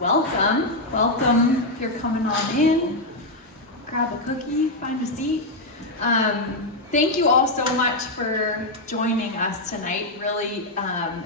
Welcome. If you're coming on in, grab a cookie, find a seat. Thank you all so much for joining us tonight. Really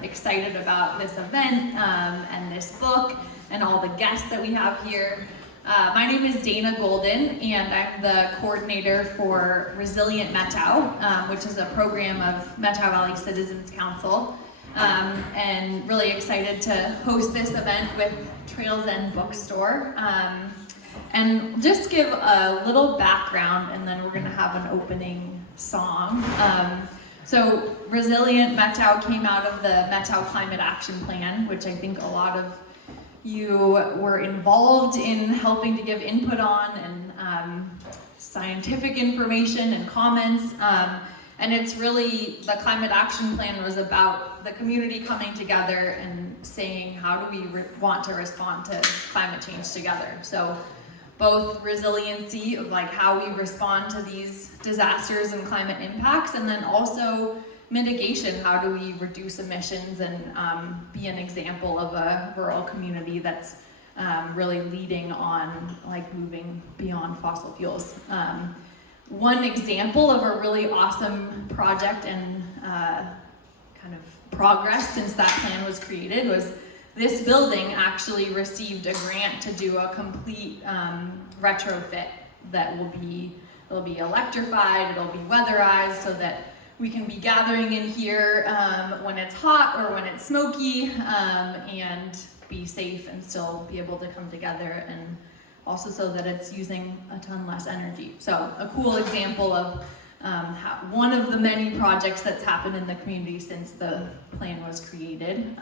excited about this event and this book and all the guests that we have here. My name is Dana Golden, and I'm the coordinator for Resilient Methow, which is a program of Methow Valley Citizens Council. And really excited to host this event with Trails End Bookstore. And just give a little background, and then we're going to have an opening song. So Resilient Methow came out of the Methow Climate Action Plan, which I think a lot of you were involved in helping to give input on, and scientific information and comments. And it's really, the Climate Action Plan was about the community coming together and saying, how do we want to respond to climate change together? So both resiliency of like how we respond to these disasters and climate impacts, and then also mitigation, how do we reduce emissions and be an example of a rural community that's really leading on like moving beyond fossil fuels. One example of a really awesome project and kind of progress since that plan was created was this building actually received a grant to do a complete retrofit that it'll be electrified, it'll be weatherized so that we can be gathering in here when it's hot or when it's smoky, and be safe and still be able to come together, and also so that it's using a ton less energy. So a cool example of one of the many projects that's happened in the community since the plan was created.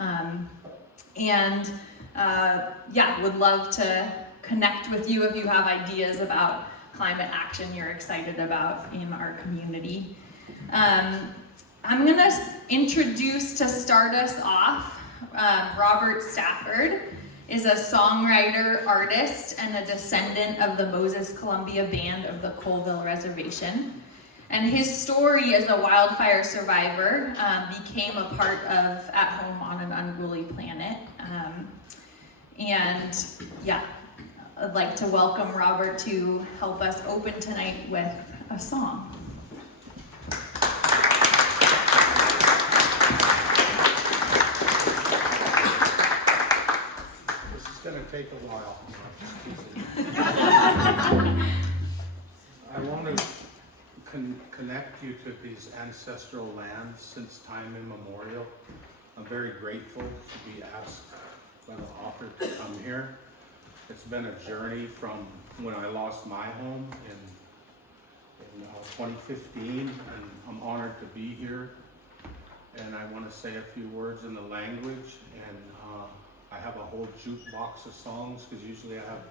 Would love to connect with you if you have ideas about climate action you're excited about in our community. I'm gonna introduce, to start us off, Robert Stafford is a songwriter, artist, and a descendant of the Moses Columbia Band of the Colville Reservation. And his story as a wildfire survivor became a part of At Home on an Unruly Planet. I'd like to welcome Robert to help us open tonight with a song. It's going to take a while. I want to connect you to these ancestral lands since time immemorial. I'm very grateful to be asked by the author to come here. It's been a journey from when I lost my home in 2015, and I'm honored to be here. And I want to say a few words in the language, and I have a whole jukebox of songs, because usually I have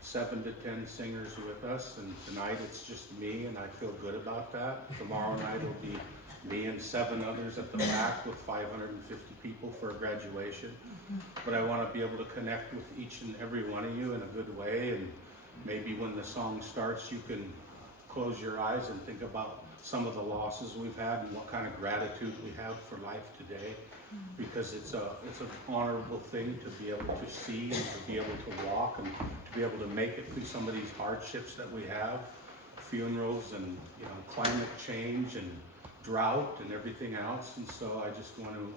7 to 10 singers with us, and tonight it's just me, and I feel good about that. Tomorrow night it'll be me and 7 others at the back with 550 people for a graduation. But I want to be able to connect with each and every one of you in a good way, and maybe when the song starts you can close your eyes and think about some of the losses we've had and what kind of gratitude we have for life today, because it's an honorable thing to be able to see and to be able to walk and to be able to make it through some of these hardships that we have, funerals and climate change and drought and everything else. And so I just want to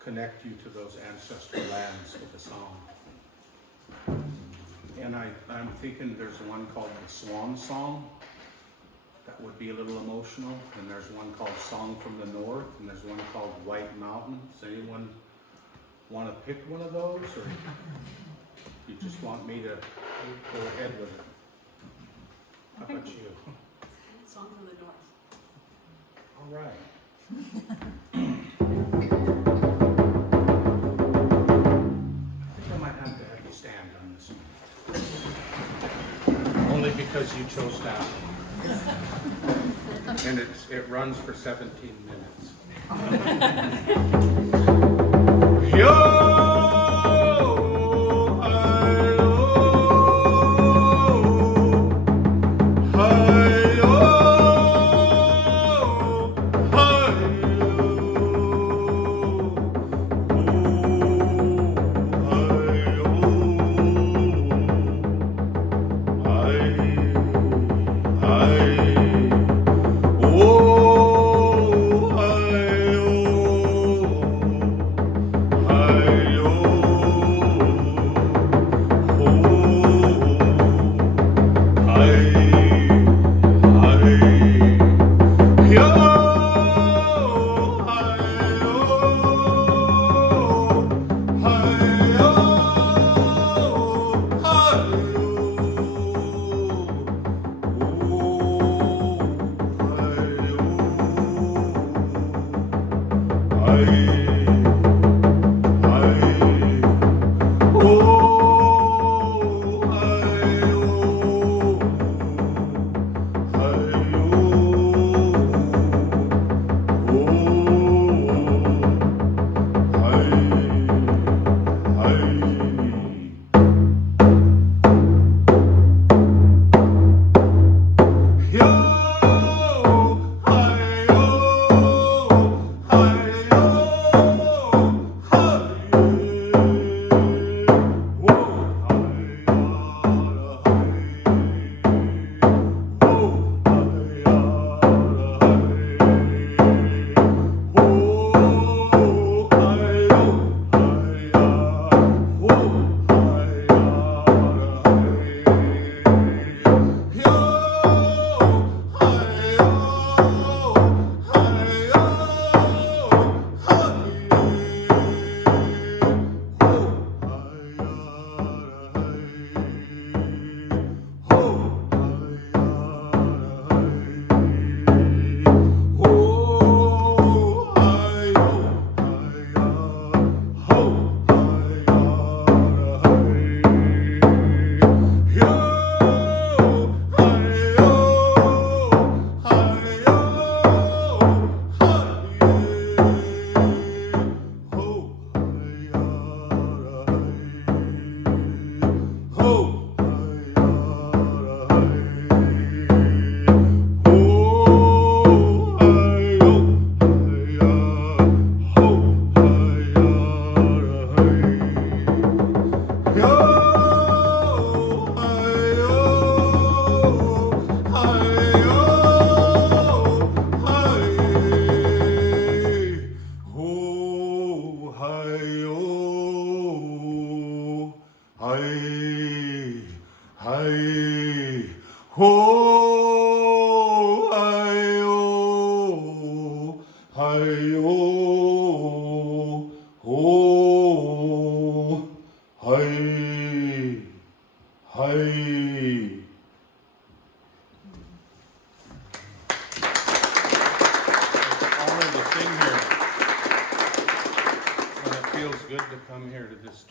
connect you to those ancestral lands with a song. And I'm thinking there's one called the Swan Song that would be a little emotional, and there's one called Song from the North, and there's one called White Mountain. Does anyone want to pick one of those, or you just want me to go ahead with it? How about you? Song from the North. All right. I think I might have to have you stand on this one. Only because you chose that one. And it runs for 17 minutes. Yo! Oh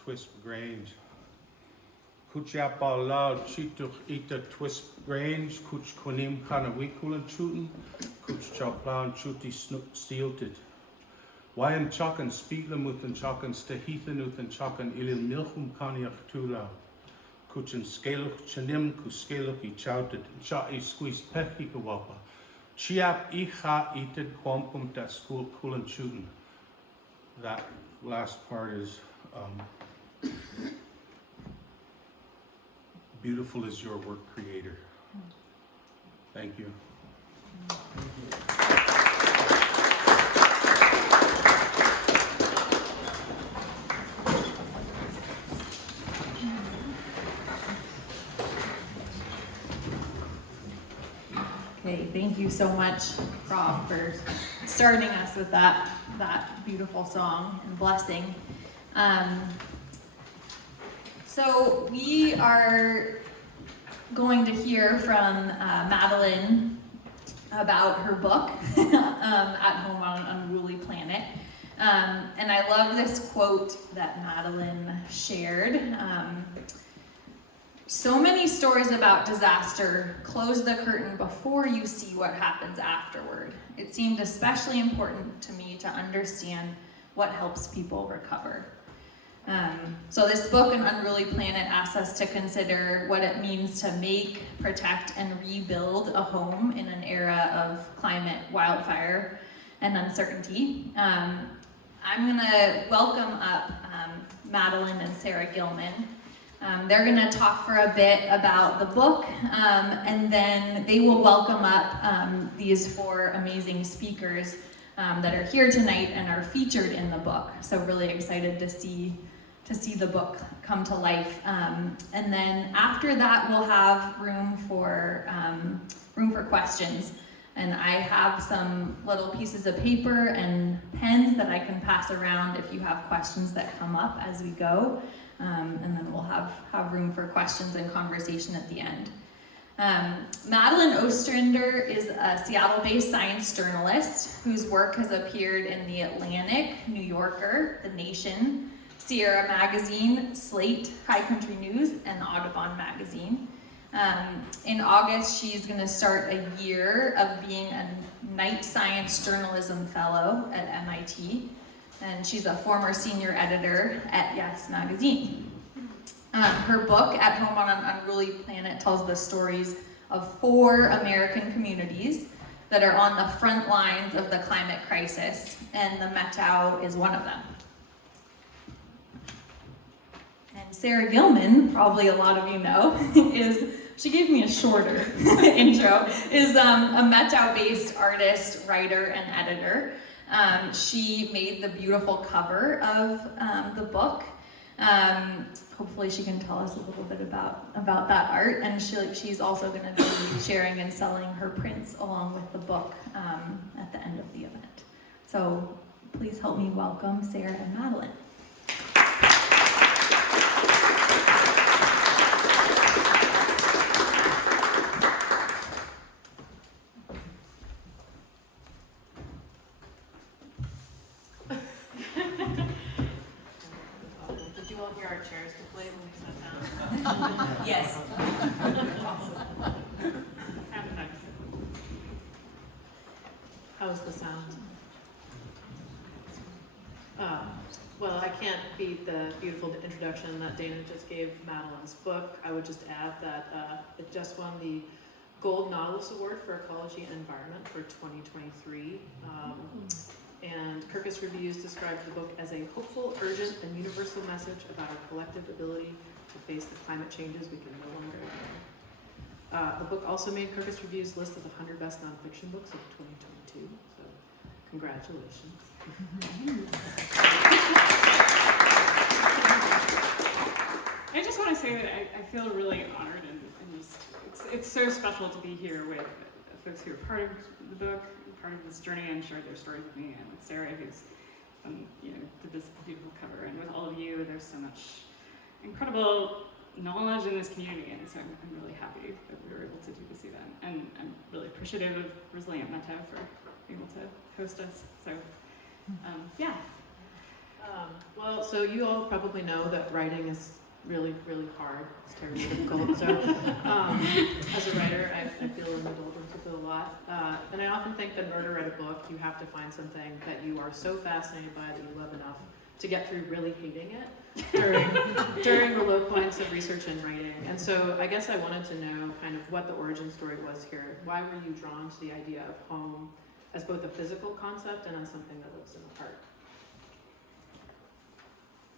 Twisp Grange. Kuchapa la chituch ita Twisp Grange, kuch konim kanawikulan chutin, kuch chaplan chuti steelted. Wayan chakan speaklam uthan chakan stehithan uthan chakan ilil milchum kaniach tula. Kuchan scaluch chanim kuscaluch I chouted, cha I squeezed pechi kawapa. Chiap icha ited quamkum that school kulan chutin. That last part is beautiful is your work, Creator. Thank you. Okay, thank you so much, Rob, for starting us with that beautiful song and blessing. So we are going to hear from Madeline about her book, At Home on an Unruly Planet. And I love this quote that Madeline shared. So many stories about disaster close the curtain before you see what happens afterward. It seemed especially important to me to understand what helps people recover. So this book, An Unruly Planet, asks us to consider what it means to make, protect, and rebuild a home in an era of climate, wildfire, and uncertainty. I'm gonna welcome up Madeline and Sarah Gilman. They're gonna talk for a bit about the book, and then they will welcome up these four amazing speakers that are here tonight and are featured in the book. So really excited to see the book come to life. And then after that, we'll have room for questions. And I have some little pieces of paper and pens that I can pass around if you have questions that come up as we go. And then we'll have room for questions and conversation at the end. Madeline Ostrander is a Seattle-based science journalist whose work has appeared in The Atlantic, New Yorker, The Nation, Sierra Magazine, Slate, High Country News, and Audubon Magazine. In August, she's going to start a year of being a Knight Science Journalism Fellow at MIT, and she's a former senior editor at Yes Magazine. Her book, At Home on an Unruly Planet, tells the stories of 4 American communities that are on the front lines of the climate crisis, and the Metau is one of them. And Sarah Gilman, probably a lot of you know, she gave me a shorter intro, is a Metau-based artist, writer, and editor. She made the beautiful cover of the book. Hopefully she can tell us a little bit about that art, and she's also going to be sharing and selling her prints along with the book at the end of the event. So please help me welcome Sarah and Madeline. Yes. How's the sound? Well, I can't beat the beautiful introduction that Dana just gave Madeline's book. I would just add that it just won the Gold Nautilus Award for Ecology and Environment for 2023. And Kirkus Reviews described the book as a hopeful, urgent, and universal message about our collective ability to face the climate changes we can no longer ignore. The book also made Kirkus Review's list of the 100 best nonfiction books of 2022, so congratulations. I just want to say that I feel really honored and just, it's so special to be here with folks who are part of the book, part of this journey, and shared their stories with me, and with Sarah, who's did this beautiful cover, and with all of you. There's so much incredible knowledge in this community, and so I'm really happy that we were able to do this event, and I'm really appreciative of Resilient Meta for being able to host us. So, yeah. Well, so you all probably know that writing is really, really hard. It's terribly difficult. So, as a writer, I feel an indulgence with it a lot. And I often think that in order to write a book, you have to find something that you are so fascinated by that you love enough to get through really hating it during the low points of research and writing. And so I guess I wanted to know kind of what the origin story was here. Why were you drawn to the idea of home as both a physical concept and as something that lives in the heart?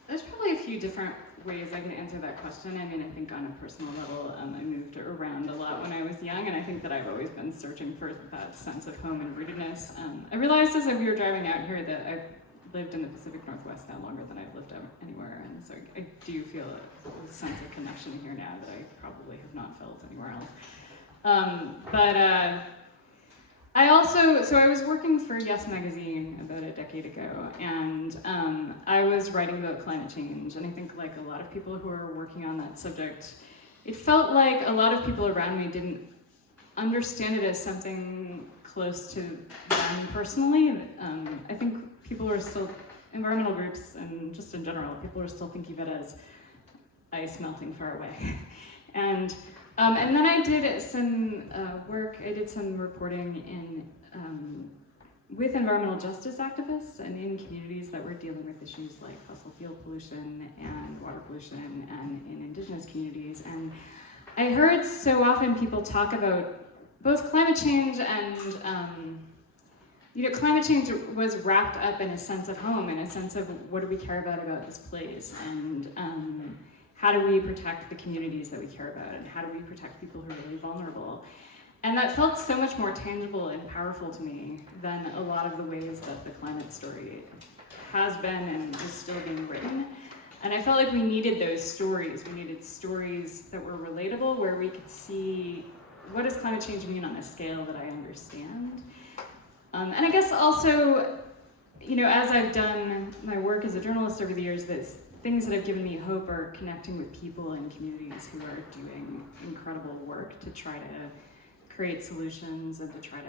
There's probably a few different ways I can answer that question. I mean, I think on a personal level, I moved around a lot when I was young, and I think that I've always been searching for that sense of home and rootedness. I realized as we were driving out here that I've lived in the Pacific Northwest now longer than I've lived anywhere, and so I do feel a sense of connection here now that I probably have not felt anywhere else. I also, so I was working for Yes Magazine about a decade ago, and I was writing about climate change, and I think like a lot of people who are working on that subject, it felt like a lot of people around me didn't understand it as something close to them personally. I think people are still, environmental groups and just in general, people are still thinking of it as ice melting far away. And then I did some work, I did some reporting with environmental justice activists and in communities that were dealing with issues like fossil fuel pollution and water pollution and in indigenous communities. And I heard so often people talk about both climate change and, climate change was wrapped up in a sense of home, in a sense of what do we care about this place, and how do we protect the communities that we care about, and how do we protect people who are really vulnerable? And that felt so much more tangible and powerful to me than a lot of the ways that the climate story has been and is still being written. And I felt like we needed those stories. We needed stories that were relatable, where we could see what does climate change mean on a scale that I understand. And I guess also, as I've done my work as a journalist over the years, that's things that have given me hope are connecting with people and communities who are doing incredible work to try to create solutions and to try to,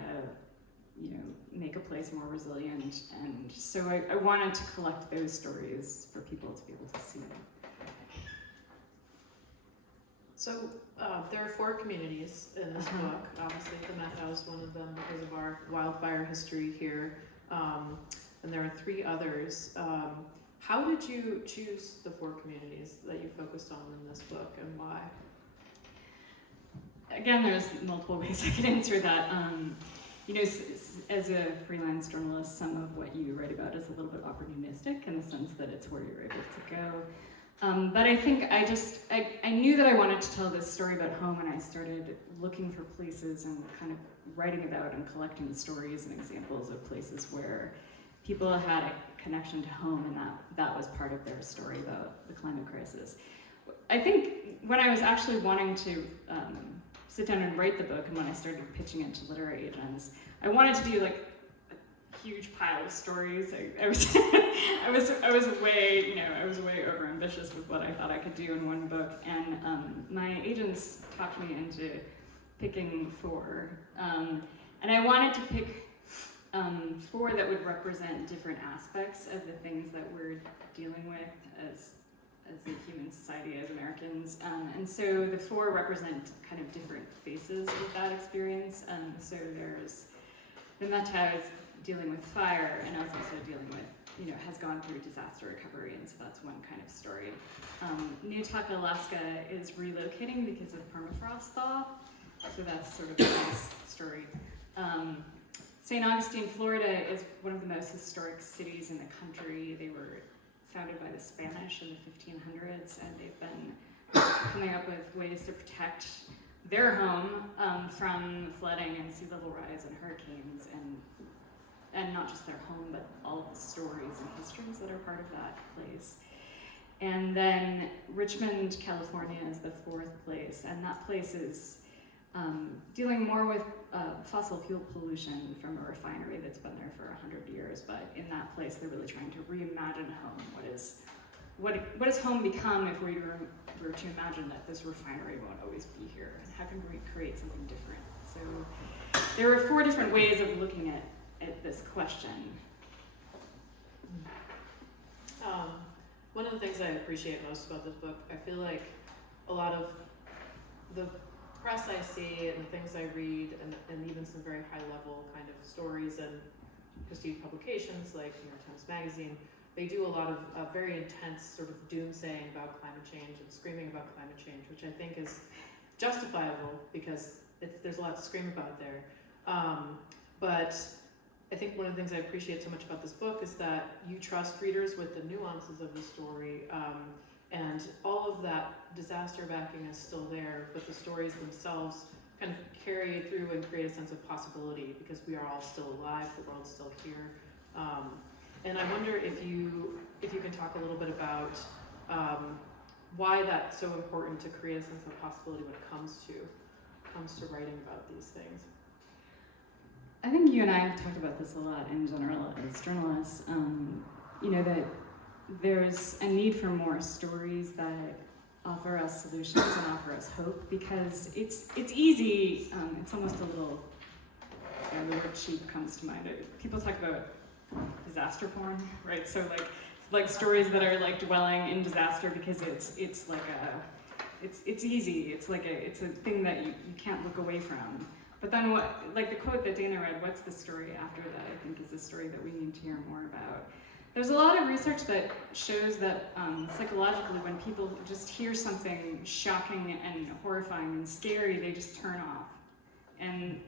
make a place more resilient. And so I wanted to collect those stories for people to be able to see them. So there are 4 communities in this book. Obviously, the Met House is one of them because of our wildfire history here. And there are 3 others. How did you choose the 4 communities that you focused on in this book, and why? Again, there's multiple ways I could answer that. As a freelance journalist, some of what you write about is a little bit opportunistic in the sense that it's where you're able to go. But I think I knew that I wanted to tell this story about home, and I started looking for places and kind of writing about and collecting stories and examples of places where people had a connection to home, and that was part of their story about the climate crisis. I think when I was actually wanting to sit down and write the book, and when I started pitching it to literary agents, I wanted to do like a huge pile of stories. I was way over ambitious with what I thought I could do in one book, and my agents talked me into picking 4, and I wanted to pick 4 that would represent different aspects of the things that we're dealing with as a human society, as Americans. And so the 4 represent kind of different faces of that experience. So there's the Meta is dealing with fire, and I was also dealing with, has gone through disaster recovery, and so that's one kind of story. Newtok, Alaska is relocating because of permafrost thaw, so that's sort of a nice story. St. Augustine, Florida is one of the most historic cities in the country. They were founded by the Spanish in the 1500s, and they've been coming up with ways to protect their home from flooding and sea level rise and hurricanes, and not just their home, but all of the stories and histories that are part of that place. And then Richmond, California is the fourth place, and that place is dealing more with fossil fuel pollution from a refinery that's been there for 100 years, but in that place they're really trying to reimagine home. What does home become if we were to imagine that this refinery won't always be here? And how can we create something different? So there are 4 different ways of looking at this question. One of the things I appreciate most about this book, I feel like a lot of the press I see and the things I read, and even some very high level kind of stories and prestige publications like New York Times Magazine, they do a lot of very intense sort of doomsaying about climate change and screaming about climate change, which I think is justifiable because there's a lot to scream about there. But I think one of the things I appreciate so much about this book is that you trust readers with the nuances of the story, and all of that disaster backing is still there, but the stories themselves kind of carry through and create a sense of possibility because we are all still alive, the world's still here. And I wonder if you can talk a little bit about why that's so important to create a sense of possibility when it comes to writing about these things. I think you and I have talked about this a lot in general as journalists, that there's a need for more stories that offer us solutions and offer us hope, because it's easy, it's almost a little, the word cheap comes to mind. People talk about disaster porn, right? So like stories that are like dwelling in disaster because it's easy, it's a thing that you can't look away from. But then the quote that Dana read, what's the story after that, I think is a story that we need to hear more about. There's a lot of research that shows that psychologically when people just hear something shocking and horrifying and scary, they just turn off. And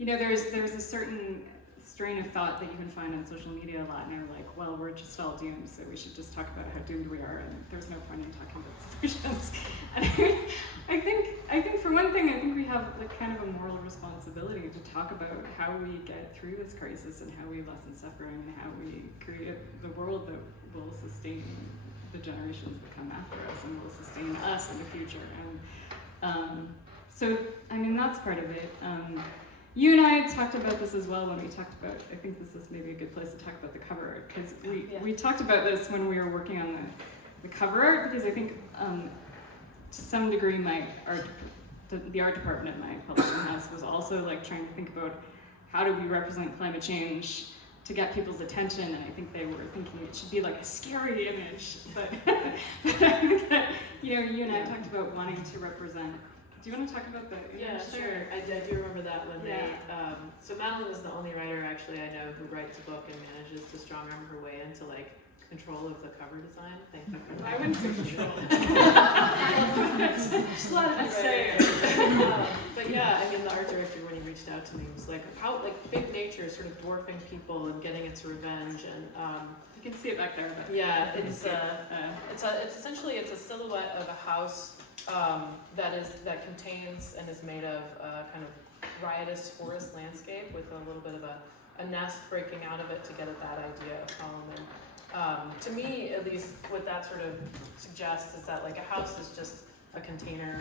there's a certain strain of thought that you can find on social media a lot, and they're like, well, we're just all doomed, so we should just talk about how doomed we are, and there's no point in talking about solutions. And I think for one thing, I think we have kind of a moral responsibility to talk about how we get through this crisis and how we lessen suffering and how we create the world that will sustain the generations that come after us and will sustain us in the future. And so, that's part of it. You and I talked about this as well when we talked about, I think this is maybe a good place to talk about the cover art, because we talked about this when we were working on the cover art, because I think to some degree the art department at my publishing house was also trying to think about how do we represent climate change to get people's attention, and I think they were thinking it should be a scary image, but I think that you and I talked about wanting to represent. Do you want to talk about the image Sure. there? I do remember that when Yeah. so Madeline is the only writer actually I know who writes a book and manages to strong arm her way into control of the cover design. Thank you. I wouldn't say control. Just a lot of but yeah, the art director when he reached out to me was how big nature is sort of dwarfing people and getting its revenge, and You can see it back there. But yeah, it's essentially a silhouette of a house that contains and is made of a kind of riotous forest landscape with a little bit of a nest breaking out of it to get at that idea of home. And to me, at least, what that sort of suggests is that a house is just a container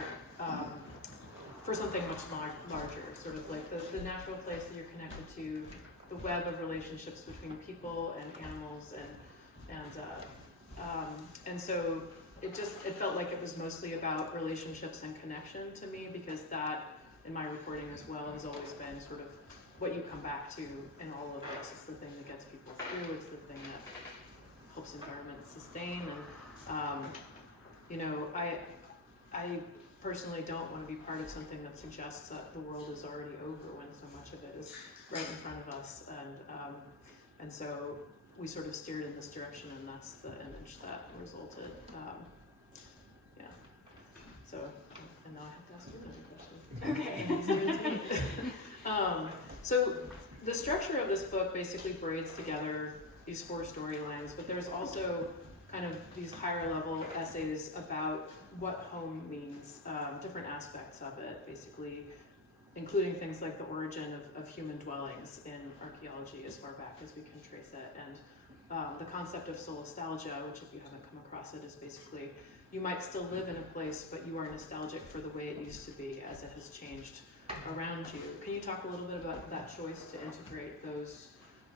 for something much larger, sort of the natural place that you're connected to, the web of relationships between people and animals, and so it felt like it was mostly about relationships and connection to me, because that, in my reporting as well, has always been sort of what you come back to in all of this. It's the thing that gets people through. It's the thing that helps environments sustain. And I personally don't want to be part of something that suggests that the world is already over when so much of it is right in front of us. And so we sort of steered in this direction, and that's the image that resulted. So, and now I have to ask you another question. Okay. He's doing it to me. So the structure of this book basically braids together these 4 storylines, but there's also kind of these higher level essays about what home means, different aspects of it, basically, including things like the origin of human dwellings in archaeology as far back as we can trace it, and the concept of solastalgia, which if you haven't come across it, is basically you might still live in a place, but you are nostalgic for the way it used to be as it has changed around you. Can you talk a little bit about that choice to integrate those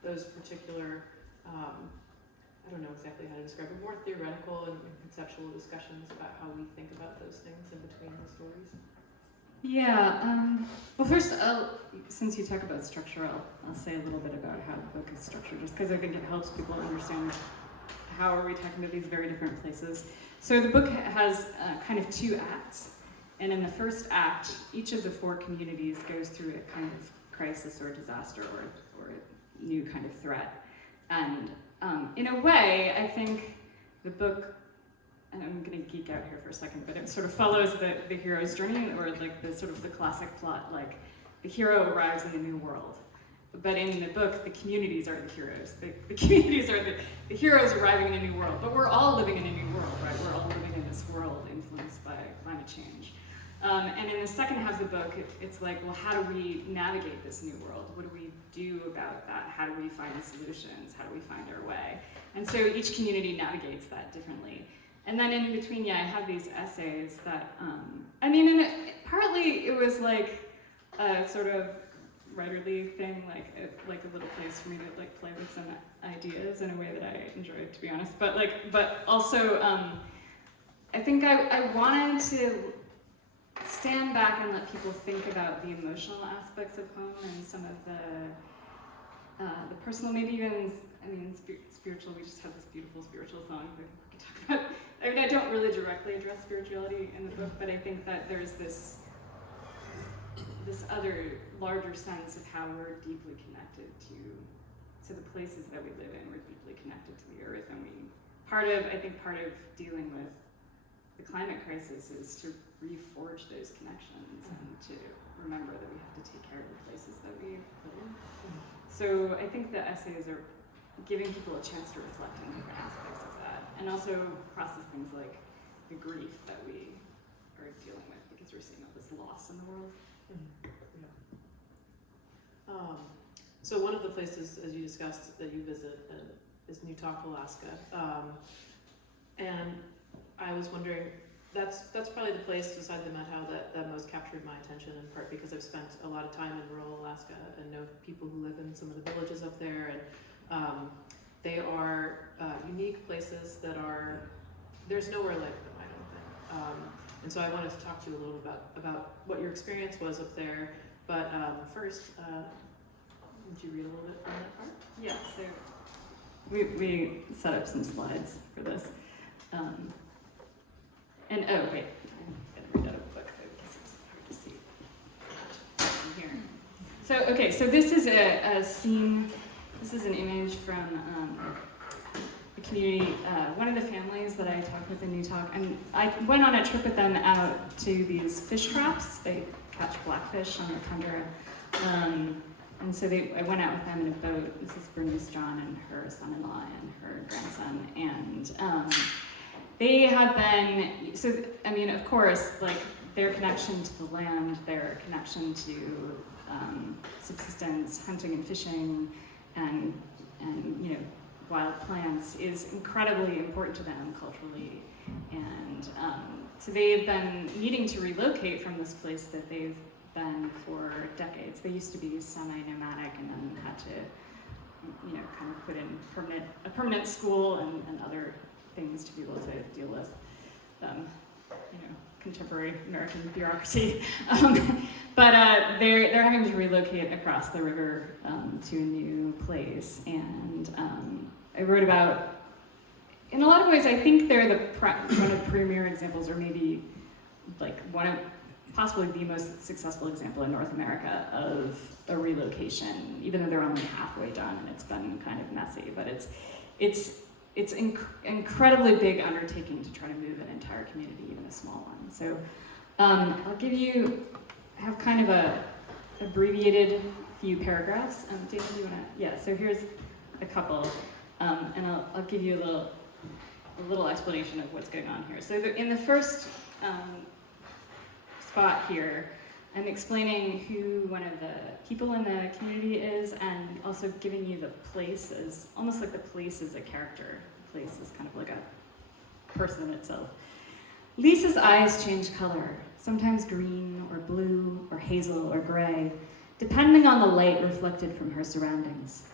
particular, I don't know exactly how to describe it, more theoretical and conceptual discussions about how we think about those things in between the stories? Yeah, well first, since you talk about structure, I'll say a little bit about how the book is structured, just because I think it helps people understand how are we talking about these very different places. So the book has kind of 2 acts, and in the first act, each of the 4 communities goes through a kind of crisis or disaster or a new kind of threat. And in a way, I think the book, and I'm gonna geek out here for a second, but it sort of follows the hero's journey, or like the sort of the classic plot, like the hero arrives in the new world. But in the book, the communities are the heroes. The communities are the heroes arriving in a new world. But we're all living in a new world, right? We're all living in this world influenced by climate change. And in the second half of the book, it's like, well, how do we navigate this new world? What do we do about that? How do we find solutions? How do we find our way? And so each community navigates that differently. And then in between, yeah, I have these essays that, I mean, and partly it was like a sort of writerly thing, like a little place for me to like play with some ideas in a way that I enjoyed, to be honest. But also, I think I wanted to stand back and let people think about the emotional aspects of home and some of the personal, maybe even, I mean, spiritual. We just have this beautiful spiritual song that we can talk about. I mean, I don't really directly address spirituality in the book, but I think that there's this other larger sense of how we're deeply connected to the places that we live in. We're deeply connected to the earth, and I think part of dealing with the climate crisis is to reforge those connections and to remember that we have to take care of the places that we live in. So I think the essays are giving people a chance to reflect on different aspects of that, and also process things like the grief that we are dealing with because we're seeing all this loss in the world. So one of the places, as you discussed, that you visit is Newtok, Alaska, and I was wondering, that's probably the place beside the mud house that most captured my attention, in part because I've spent a lot of time in rural Alaska and know people who live in some of the villages up there, and they are unique places that there's nowhere like them, I don't think. And so I wanted to talk to you a little about what your experience was up there, but first, would you read a little bit from that part? Yeah, so we set up some slides for this. And oh wait, I'm gonna read out of the book because it's hard to see from here. So okay, so this is a scene. This is an image from a community. One of the families that I talked with in Newtok, and I went on a trip with them out to these fish traps. They catch blackfish on the tundra. And so I went out with them in a boat. This is Bernice John and her son-in-law and her grandson. And they have been, so, I mean, of course, like their connection to the land, their connection to subsistence, hunting and fishing, and you know, wild plants is incredibly important to them culturally. And so they've been needing to relocate from this place that they've been for decades. They used to be semi-nomadic and then had to, you know, kind of put in a permanent school and other things to be able to deal with, you know, contemporary American bureaucracy. But they're having to relocate across the river to a new place. And I wrote about, in a lot of ways, I think they're one of the premier examples, or maybe like possibly the most successful example in North America of a relocation, even though they're only halfway done and it's been kind of messy. But it's incredibly big undertaking to try to move an entire community, even a small one. So I'll have kind of a abbreviated few paragraphs. David, do you wanna? Yeah. So here's a couple, and I'll give you a little a little explanation of what's going on here. So in the first spot here, I'm explaining who one of the people in the community is, and also giving you the place as, almost like the place is a character. The place is kind of like a person in itself. Lisa's eyes change color, sometimes green or blue or hazel or gray, depending on the light reflected from her surroundings.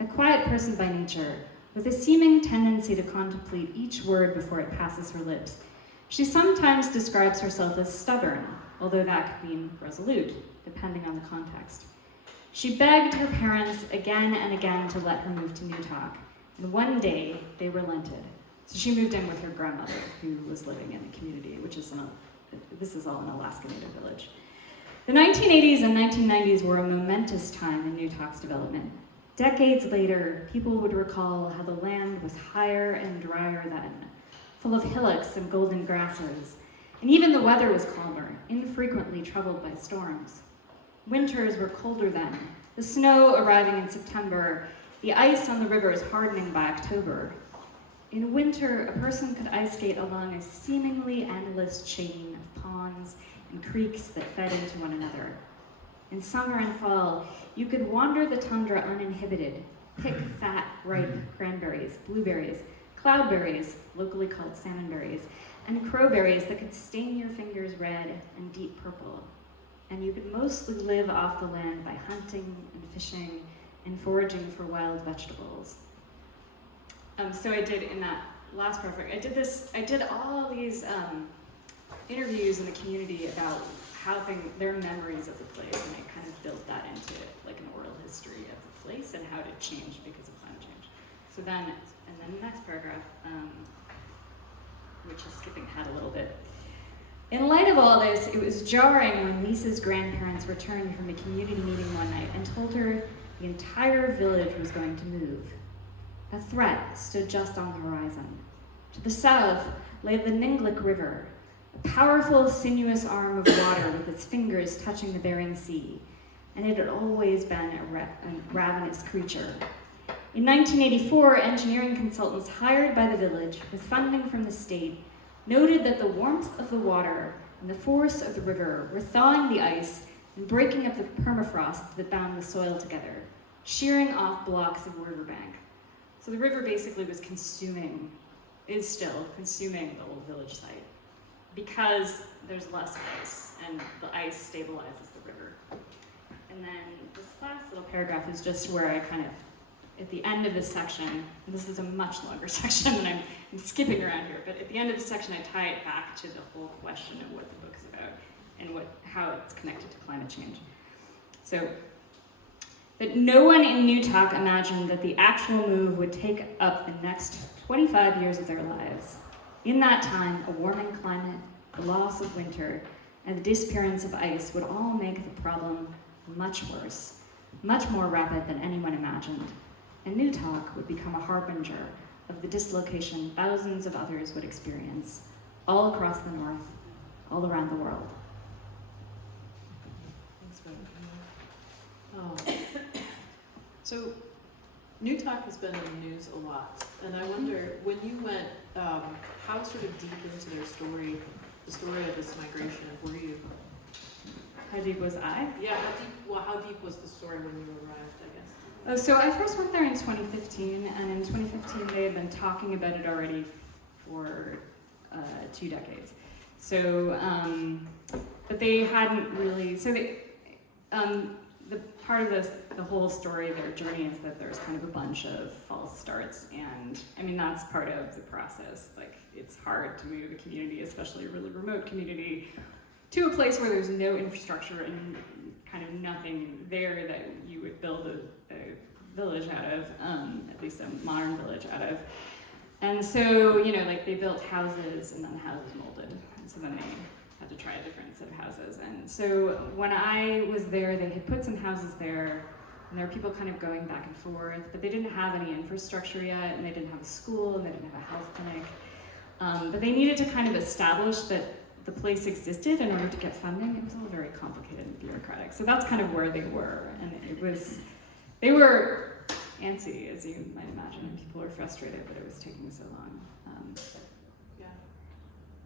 A quiet person by nature, with a seeming tendency to contemplate each word before it passes her lips, she sometimes describes herself as stubborn, although that could mean resolute, depending on the context. She begged her parents again and again to let her move to Newtalk, and one day they relented. So she moved in with her grandmother, who was living in the community, which is this is all an Alaska Native village. The 1980s and 1990s were a momentous time in Newtalk's development. Decades later, people would recall how the land was higher and drier then, full of hillocks and golden grasses, and even the weather was calmer, infrequently troubled by storms. Winters were colder then, the snow arriving in September, the ice on the rivers hardening by October. In winter, a person could ice skate along a seemingly endless chain of ponds and creeks that fed into one another. In summer and fall, you could wander the tundra uninhibited, pick fat, ripe cranberries, blueberries, cloudberries, locally called salmonberries, and crowberries that could stain your fingers red and deep purple. And you could mostly live off the land by hunting and fishing and foraging for wild vegetables. So I did, in that last project, I did all these interviews in the community about their memories of the place, and I kind of built that into like an oral history of the place and how it changed because of climate change. So then the next paragraph, which is skipping ahead a little bit. In light of all this, it was jarring when Lisa's grandparents returned from a community meeting one night and told her the entire village was going to move. A threat stood just on the horizon. To the south lay the Ninglick River, a powerful, sinuous arm of water with its fingers touching the Bering Sea, and it had always been a ravenous creature. In 1984, engineering consultants hired by the village with funding from the state noted that the warmth of the water and the force of the river were thawing the ice and breaking up the permafrost that bound the soil together, shearing off blocks of riverbank. So the river basically is still consuming the old village site because there's less ice, and the ice stabilizes the river. And then this last little paragraph is just where I kind of, at the end of this section, and this is a much longer section than I'm skipping around here, but at the end of the section I tie it back to the whole question of what the book is about and how it's connected to climate change. So, that no one in Newtalk imagined that the actual move would take up the next 25 years of their lives. In that time, a warming climate, the loss of winter, and the disappearance of ice would all make the problem much worse, much more rapid than anyone imagined. And Newtalk would become a harbinger of the dislocation thousands of others would experience, all across the north, all around the world. Thanks, So, Newtalk has been in the news a lot, and I wonder, when you went, how sort of deep into their story, the story of this migration, were you? How deep was I? Yeah, how deep was the story when you arrived, I guess? Oh, so I first went there in 2015, and in 2015 they had been talking about it already for 2 decades. So, but they hadn't really, so they, the part of this, the whole story, their journey is that there's kind of a bunch of false starts, and I mean, that's part of the process. Like, it's hard to move a community, especially a really remote community, to a place where there's no infrastructure and kind of nothing there that you would build a village out of, at least a modern village out of. And so, you know, like they built houses and then the houses molded. And so then they had to try a different set of houses. And so when I was there, they had put some houses there, and there were people kind of going back and forth, but they didn't have any infrastructure yet, and they didn't have a school, and they didn't have a health clinic. But they needed to kind of establish that the place existed in order to get funding. It was all very complicated and bureaucratic. So that's kind of where they were. And they were antsy, as you might imagine, and people were frustrated that it was taking so long. Yeah.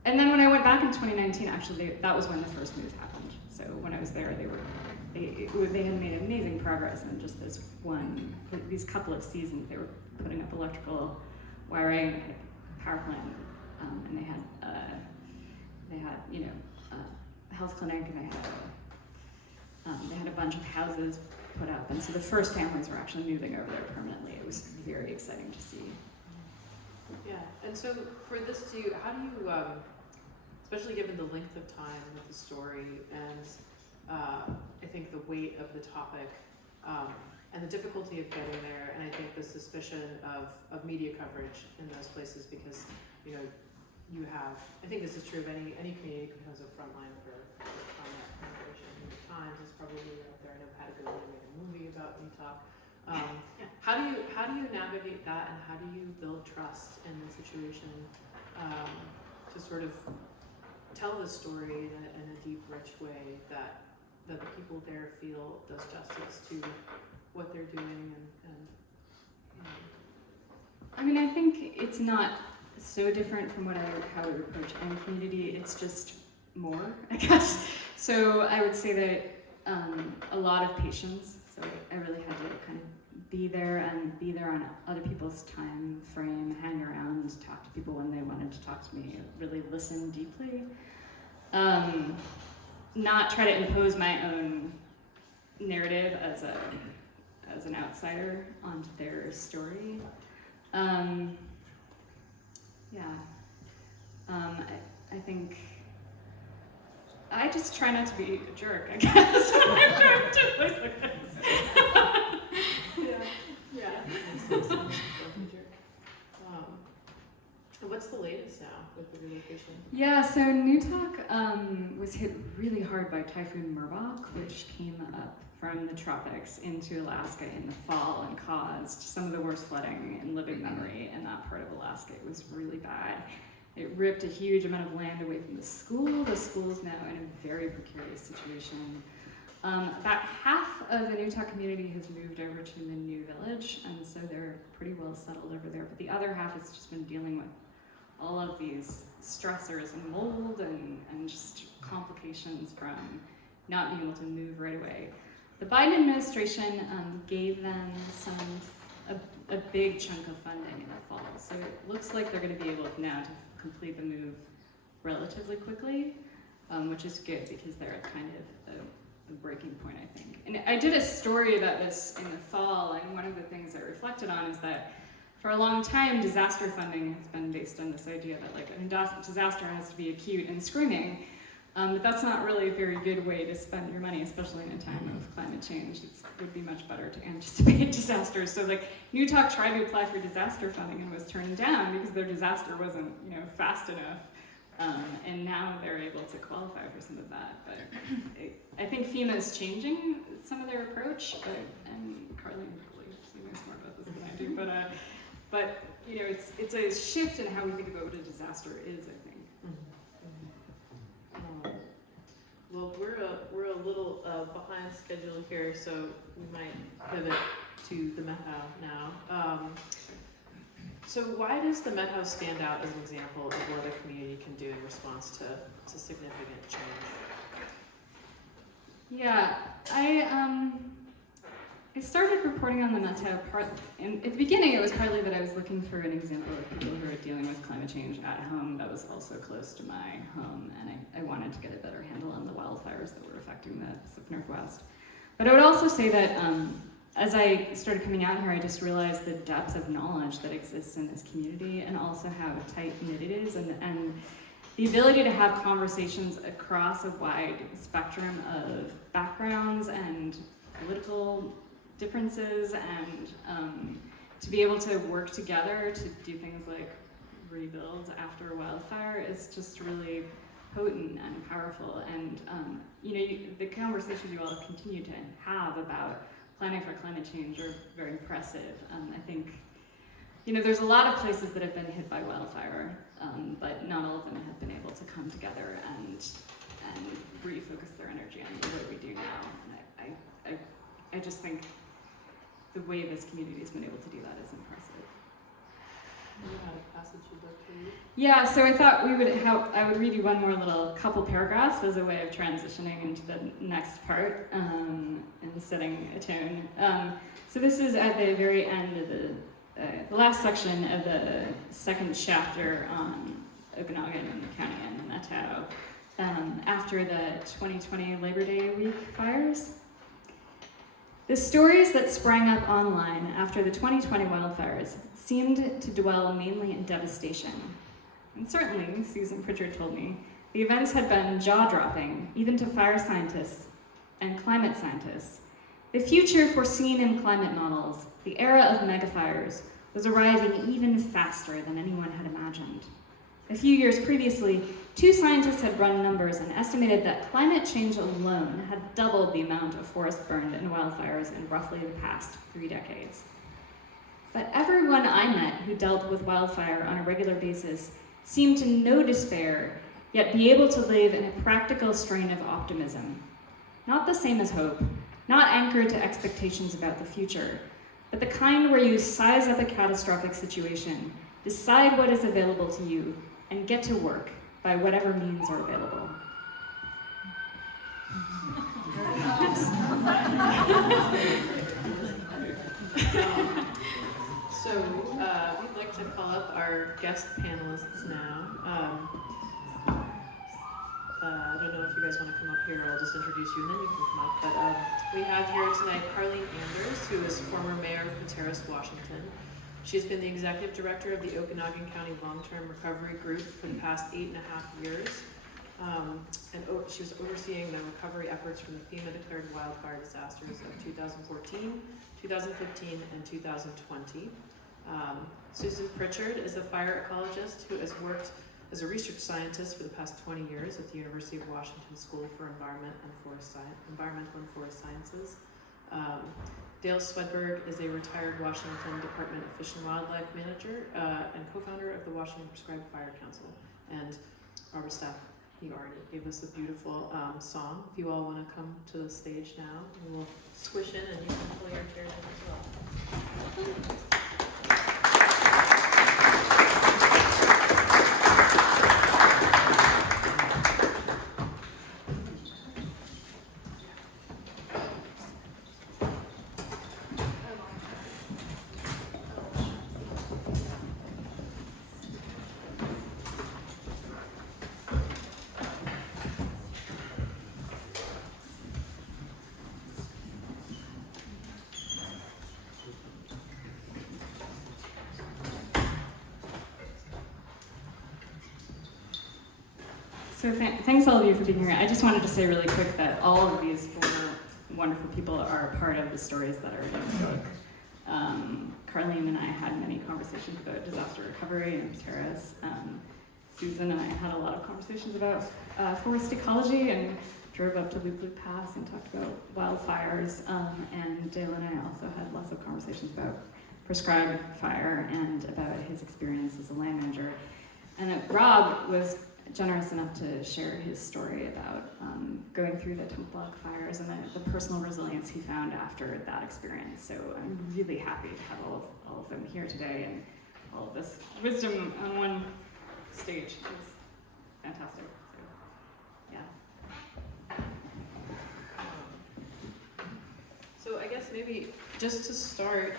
And then when I went back in 2019, actually, that was when the first move happened. So when I was there, they had made amazing progress in just these couple of seasons. They were putting up electrical wiring, they had a power plant, and they had a health clinic, and they had a bunch of houses put up. And so the first families were actually moving over there permanently. It was very exciting to see. Yeah, and so for this how do you, especially given the length of time with the story and I think the weight of the topic and the difficulty of getting there, and I think the suspicion of media coverage in those places, because you have, I think this is true of any community who becomes a frontline for climate migration. New York Times is probably out there. I know Patagonia made a movie about Utah. How do you navigate that, and how do you build trust in the situation to sort of tell the story in a deep, rich way that the people there feel does justice to what they're doing I mean, I think it's not so different from how we approach any community. It's just more, I guess. So I would say that a lot of patience. So I really had to kind of be there on other people's time frame, hang around, talk to people when they wanted to talk to me, really listen deeply. Not try to impose my own narrative as an outsider onto their story. I think I just try not to be a jerk, I guess, when I'm going to places like this. Yeah. And what's the latest now with the relocation? Yeah, so Newtok was hit really hard by Typhoon Merbok, which came up from the tropics into Alaska in the fall and caused some of the worst flooding in living memory in that part of Alaska. It was really bad. It ripped a huge amount of land away from the school. The school's now in a very precarious situation. About half of the Newtok community has moved over to the new village, and so they're pretty well settled over there. But the other half has just been dealing with all of these stressors and mold and just complications from not being able to move right away. The Biden administration gave them a big chunk of funding in the fall, so it looks like they're going to be able now to complete the move relatively quickly, which is good because they're at kind of a breaking point, I think. And I did a story about this in the fall, and one of the things I reflected on is that for a long time, disaster funding has been based on this idea that a disaster has to be acute and screaming, but that's not really a very good way to spend your money, especially in a time of climate change. It would be much better to anticipate disasters. So Newtok tried to apply for disaster funding and was turned down because their disaster wasn't fast enough. And now they're able to qualify for some of that. But I think FEMA is changing some of their approach, and Carlene probably knows more about this than I do, but it's a shift in how we think about what a disaster is, I think. Well, we're a little behind schedule here, so we might pivot to the Met House now. So why does the Met House stand out as an example of what a community can do in response to significant change? Yeah, I started reporting on the Met House at the beginning. It was partly that I was looking for an example of people who are dealing with climate change at home that was also close to my home, and I wanted to get a better handle on the wildfires that were affecting the Pacific Northwest. But I would also say that as I started coming out here, I just realized the depth of knowledge that exists in this community, and also how tight-knit it is, and the ability to have conversations across a wide spectrum of backgrounds and political differences, and to be able to work together to do things like rebuild after a wildfire is just really potent and powerful. And the conversations you all continue to have about planning for climate change are very impressive. I think there's a lot of places that have been hit by wildfire, but not all of them have been able to come together and refocus their energy on the way we do now. And I just think the way this community has been able to do that is impressive. You had a passage you'd like to read? Yeah, so I thought I would read you one more little couple paragraphs as a way of transitioning into the next part and setting a tone. So this is at the very end of the last section of the second chapter on Okanagan and the county and the Metau after the 2020 Labor Day week fires. The stories that sprang up online after the 2020 wildfires seemed to dwell mainly in devastation. And certainly, Susan Pritchard told me, the events had been jaw-dropping, even to fire scientists and climate scientists. The future foreseen in climate models, the era of megafires, was arriving even faster than anyone had imagined. A few years previously, 2 scientists had run numbers and estimated that climate change alone had doubled the amount of forest burned in wildfires in roughly the past 3 decades. But everyone I met who dealt with wildfire on a regular basis seemed to know despair, yet be able to live in a practical strain of optimism. Not the same as hope, not anchored to expectations about the future, but the kind where you size up a catastrophic situation, decide what is available to you, and get to work by whatever means are available. So we'd like to call up our guest panelists now. I don't know if you guys want to come up here, or I'll just introduce you and then you can come up. But we have here tonight Carleen Anders, who is former mayor of Pateros, Washington. She's been the executive director of the Okanagan County Long-Term Recovery Group for the past 8.5 years. She was overseeing the recovery efforts from the FEMA-declared wildfire disasters of 2014, 2015, and 2020. Susan Pritchard is a fire ecologist who has worked as a research scientist for the past 20 years at the University of Washington School for Environmental and Forest Sciences. Dale Swedberg is a retired Washington Department of Fish and Wildlife manager and co-founder of the Washington Prescribed Fire Council. And Robert Stapp, you already gave us a beautiful song. If you all want to come to the stage now, we'll squish in and you can pull your chairs in as well. So thanks all of you for being here. I just wanted to say really quick that all of these former wonderful people are a part of the stories that are in the book. Carleen and I had many conversations about disaster recovery and Pateros. Susan and I had a lot of conversations about forest ecology and drove up to Loop Loop Pass and talked about wildfires. And Dale and I also had lots of conversations about prescribed fire and about his experience as a land manager. And Rob was generous enough to share his story about going through the Templog fires and the personal resilience he found after that experience. So I'm really happy to have all of them here today, and all of this wisdom on one stage. It's fantastic. So, yeah. So I guess maybe just to start,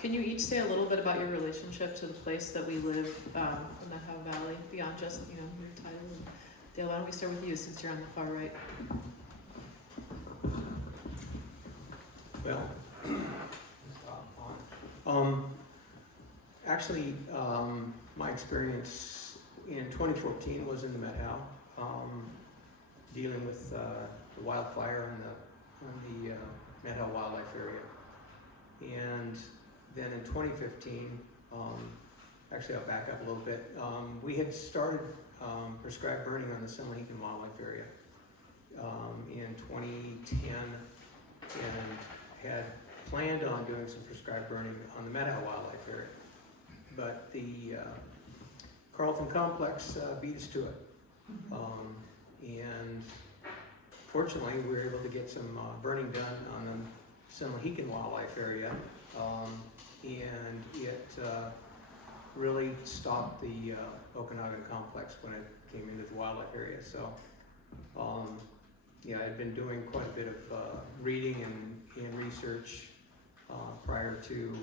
can you each say a little bit about your relationship to the place that we live in the Metau Valley, beyond just your title? And Dale, why don't we start with you since you're on the far right? Well, actually, my experience in 2014 was in the Metau, dealing with the wildfire in the Metau Wildlife Area. And then in 2015, actually I'll back up a little bit, we had started prescribed burning on the Sunlihican Wildlife Area in 2010 and had planned on doing some prescribed burning on the Metau Wildlife Area. But the Carlton Complex beat us to it. And fortunately, we were able to get some burning done on the Sunlihican Wildlife Area, and it really stopped the Okanagan complex when it came into the wildlife area. So, yeah, I've been doing quite a bit of reading and research prior to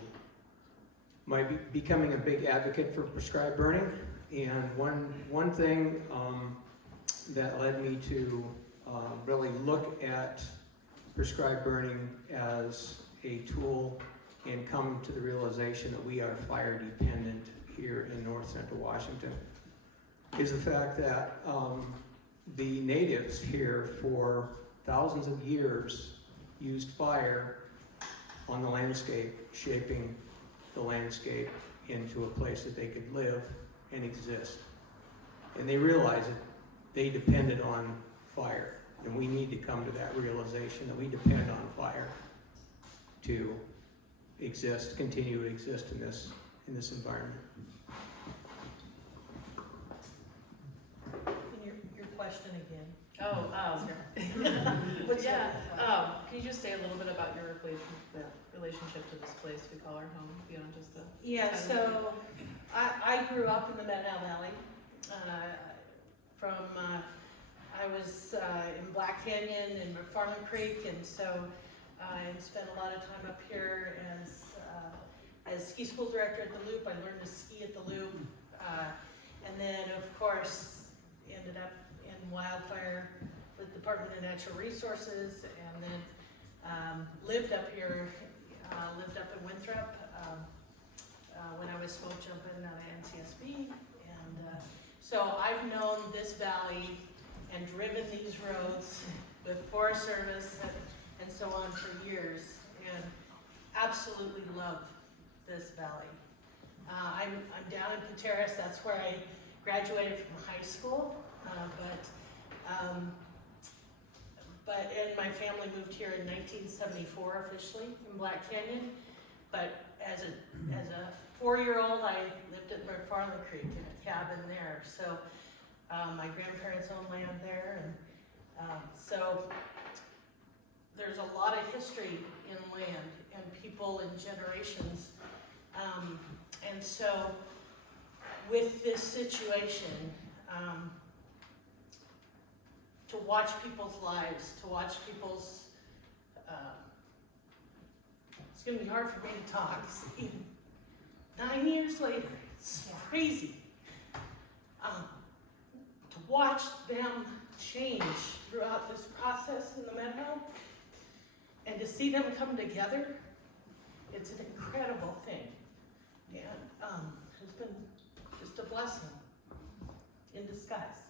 my becoming a big advocate for prescribed burning. And one thing that led me to really look at prescribed burning as a tool and come to the realization that we are fire dependent here in north central Washington is the fact that the natives here for thousands of years used fire on the landscape, shaping the landscape into a place that they could live and exist. And they realized that they depended on fire. And we need to come to that realization that we depend on fire to exist, continue to exist in this environment. And your question again. Oh, What's yeah, your- can you just say a little bit about your relationship to this place we call our home, beyond just the... Yeah, so I grew up in the Medhow Valley. I was in Black Canyon and McFarland Creek, and so I spent a lot of time up here as ski school director at the Loop. I learned to ski at the Loop, and then of course ended up in wildfire with the Department of Natural Resources, and then lived up here, lived up in Winthrop when I was smoke jumping out of NCSB, and so I've known this valley and driven these roads with Forest Service and so on for years, and absolutely love this valley. I'm down in Pateros. That's where I graduated from high school, and my family moved here in 1974 officially in Black Canyon. But as a 4-year-old, I lived at McFarland Creek in a cabin there. So my grandparents owned land there, and so there's a lot of history in land and people and generations. And so with this situation, to watch people's lives, to watch people's, it's gonna be hard for me to talk. 9 years later, it's crazy. To watch them change throughout this process in the Medhow, and to see them come together, it's an incredible thing. And it's been just a blessing in disguise.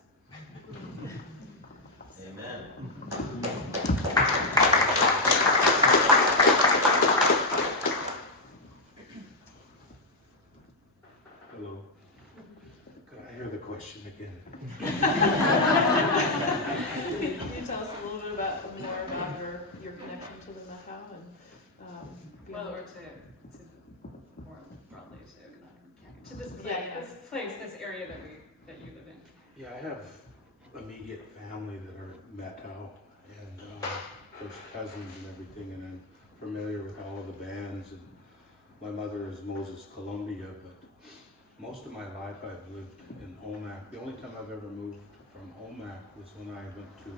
Amen. Hello. Could I hear the question again? Can you tell us a little bit more about your connection to the Medhow and Well, beyond? or to more broadly to this place, Yeah, yeah. this area that you live in. Yeah, I have immediate family that are Methow and first cousins and everything, and I'm familiar with all of the bands. And my mother is Moses Columbia, but most of my life I've lived in Omak. The only time I've ever moved from Omak was when I went to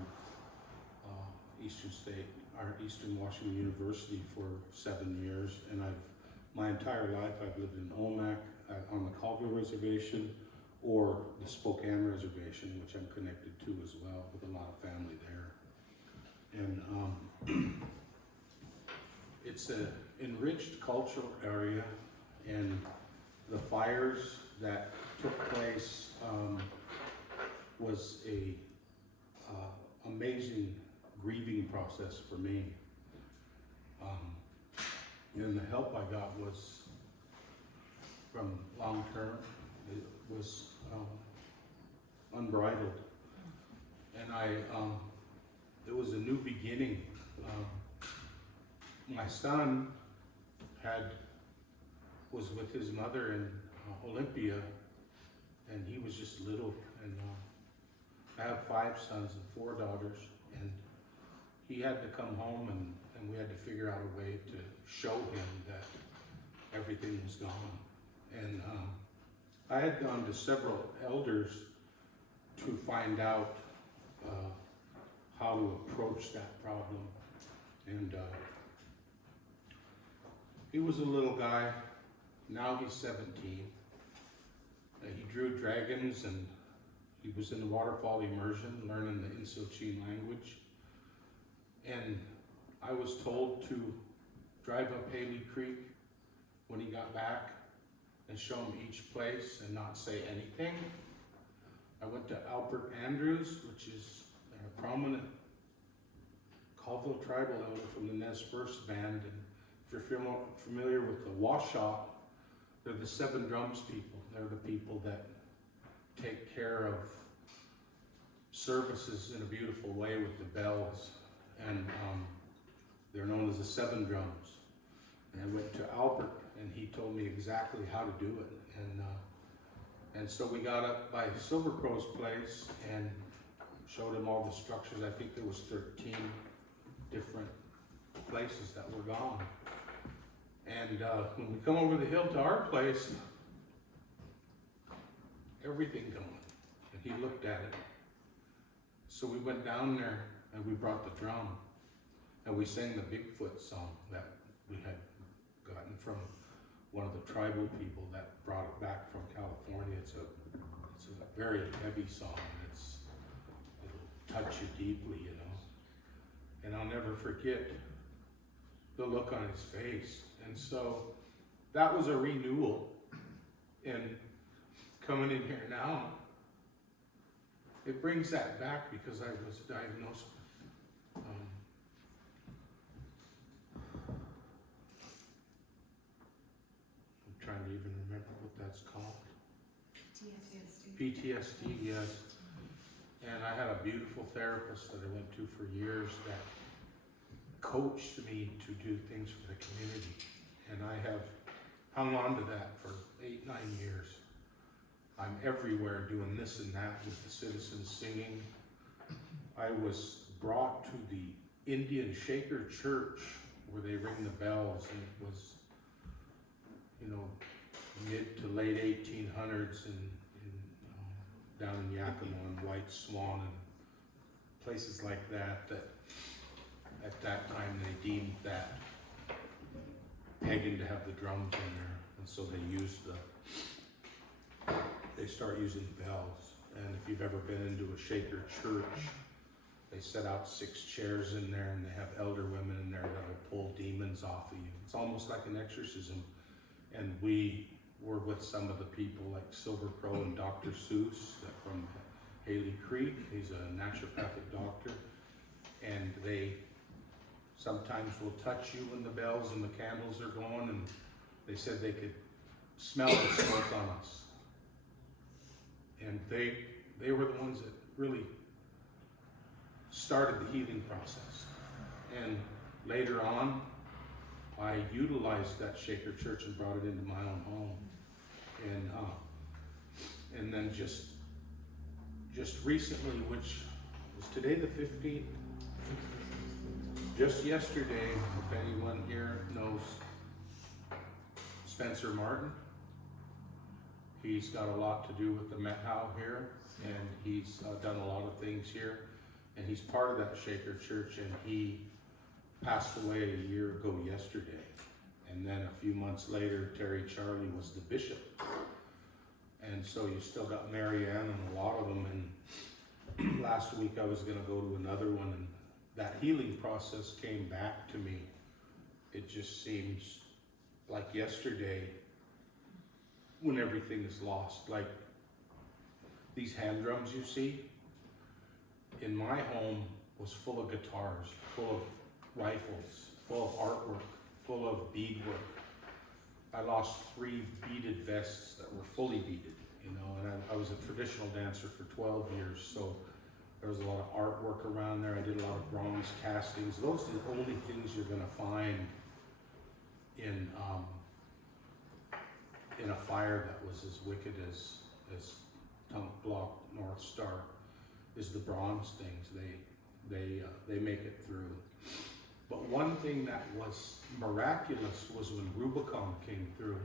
Eastern Washington University for 7 years, and my entire life I've lived in Omak, on the Colville Reservation, or the Spokane Reservation, which I'm connected to as well, with a lot of family there. And it's an enriched cultural area, and the fires that took place was a amazing grieving process for me. And the help I got was from long term. It was unbridled, and it was a new beginning. My son was with his mother in Olympia, and he was just little, and I have 5 sons and 4 daughters, and he had to come home, and we had to figure out a way to show him that everything was gone. And I had gone to several elders to find out how to approach that problem. And he was a little guy, now he's 17. He drew dragons and he was in the waterfall immersion, learning the Insochi language. And I was told to drive up Haley Creek when he got back and show him each place and not say anything. I went to Albert Andrews, which is a prominent Colville tribal elder from the Nez Perce band. And if you're familiar with the Washoe, they're the Seven Drums people. They're the people that take care of services in a beautiful way with the bells. And they're known as the Seven Drums. And I went to Albert and he told me exactly how to do it. And so we got up by Silver Crow's place and showed him all the structures. I think there was 13 different places that were gone. And when we come over the hill to our place, everything gone. And he looked at it. So we went down there and we brought the drum and we sang the Bigfoot song that we had gotten from one of the tribal people that brought it back from California. It's a very heavy song. It'll touch you deeply, you know. And I'll never forget the look on his face. And so that was a renewal. And coming in here now, it brings that back because I was diagnosed with I'm trying to even remember what that's called. PTSD, yes. And I had a beautiful therapist that I went to for years that coached me to do things for the community. And I have hung on to that for 8, 9 years. I'm everywhere doing this and that with the citizens singing. I was brought to the Indian Shaker Church where they ring the bells, and it was, you know, mid to late 1800s down in Yakima and White Swan and places like that, that at that time they deemed that pagan to have the drums in there, and so they start using the bells. And if you've ever been into a Shaker church, they set out 6 chairs in there and they have elder women in there that'll pull demons off of you. It's almost like an exorcism. And we were with some of the people like Silver Crow and Dr. Seuss from Haley Creek. He's a naturopathic doctor. And they sometimes will touch you when the bells and the candles are going, and they said they could smell the smoke on us. And they were the ones that really started the healing process. And later on, I utilized that Shaker church and brought it into my own home. And then just recently, which was today the 15th, just yesterday, if anyone here knows Spencer Martin, he's got a lot to do with the Met How here, and he's done a lot of things here, and he's part of that Shaker church, and he passed away a year ago yesterday. And then a few months later, Terry Charlie was the bishop. And so you still got Marianne and a lot of them. And last week I was gonna go to another one, and that healing process came back to me. It just seems like yesterday when everything is lost. Like these hand drums you see, in my home was full of guitars, full of rifles, full of artwork, full of beadwork. I lost 3 beaded vests that were fully beaded, you know, and I was a traditional dancer for 12 years, so there was a lot of artwork around there. I did a lot of bronze castings. Those are the only things you're gonna find in a fire that was as wicked as Tunk Block North Star, is the bronze things. They make it through. But one thing that was miraculous was when Rubicon came through,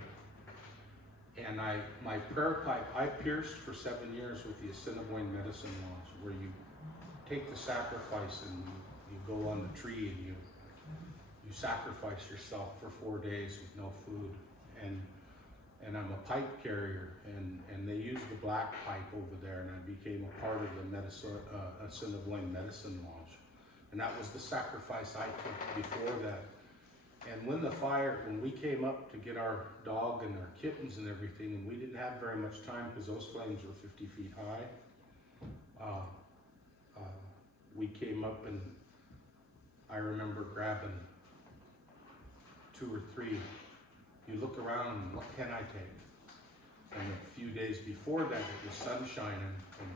And my prayer pipe, I pierced for 7 years with the Assiniboine Medicine Lodge, where you take the sacrifice and you go on the tree and you sacrifice yourself for 4 days with no food. And I'm a pipe carrier, and they use the black pipe over there, and I became a part of the Assiniboine Medicine Lodge. And that was the sacrifice I took before that. And when we came up to get our dog and our kittens and everything, and we didn't have very much time because those flames were 50 feet high, we came up, and I remember grabbing 2 or 3. You look around and what can I take? And a few days before that, it was sunshine, and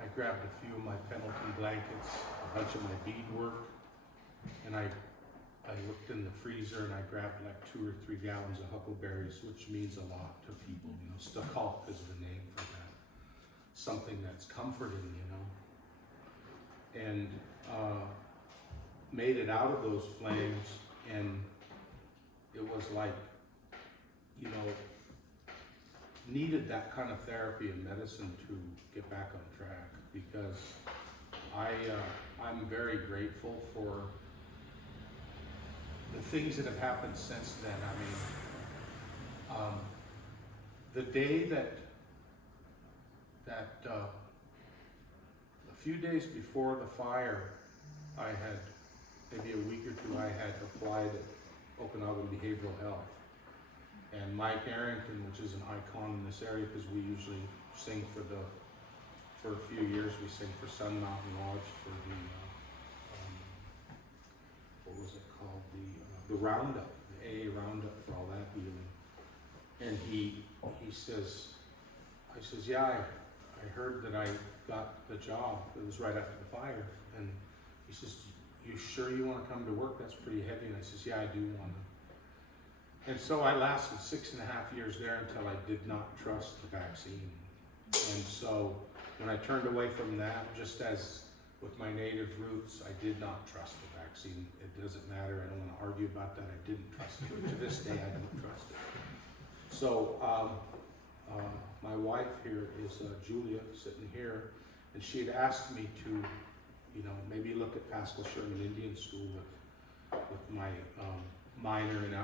I grabbed a few of my Pendleton blankets, a bunch of my beadwork, and I looked in the freezer and I grabbed like 2 or 3 gallons of huckleberries, which means a lot to people. You know, Stakal is the name for that. Something that's comforting, you know. And made it out of those flames, and it was like, you know, needed that kind of therapy and medicine to get back on track, because I'm very grateful for the things that have happened since then. I mean, the day that a few days before the fire, I had, maybe a week or 2, I had applied at Okanagan Behavioral Health. And Mike Arrington, which is an icon in this area, because we usually sing for a few years, we sing for Sun Mountain Lodge for the, what was it called? The roundup, the AA roundup for all that healing. And he says, I says, yeah, I heard that I got the job. It was right after the fire. And he says, you sure you want to come to work? That's pretty heavy. And I says, yeah, I do want to. And so I lasted 6.5 years there until I did not trust the vaccine. And so when I turned away from that, just as with my native roots, I did not trust the vaccine. It doesn't matter. I don't want to argue about that. I didn't trust it. To this day, I don't trust it. So my wife here is Julia, sitting here, and she had asked me to, you know, maybe look at Pascal Sherman Indian School with my minor in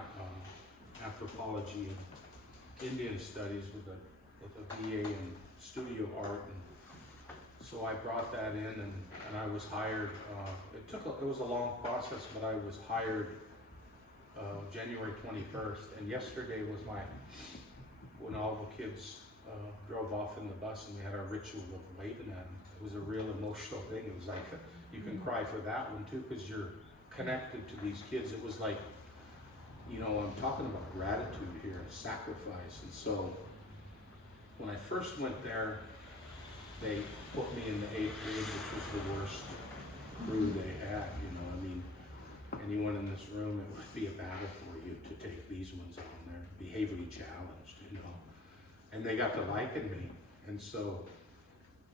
anthropology and Indian studies with a BA in studio art. And so I brought that in, and I was hired. It was a long process, but I was hired January 21st, and yesterday was when all the kids drove off in the bus, and we had our ritual of waving at them. It was a real emotional thing. It was like, you can cry for that one too, because you're connected to these kids. It was like, you know, I'm talking about gratitude here, sacrifice. And so when I first went there, they put me in the 8th grade, which was the worst crew they had. You know, I mean, anyone in this room, it would be a battle for you to take these ones on. They're behaviorally challenged, you know. And they got to liking me. And so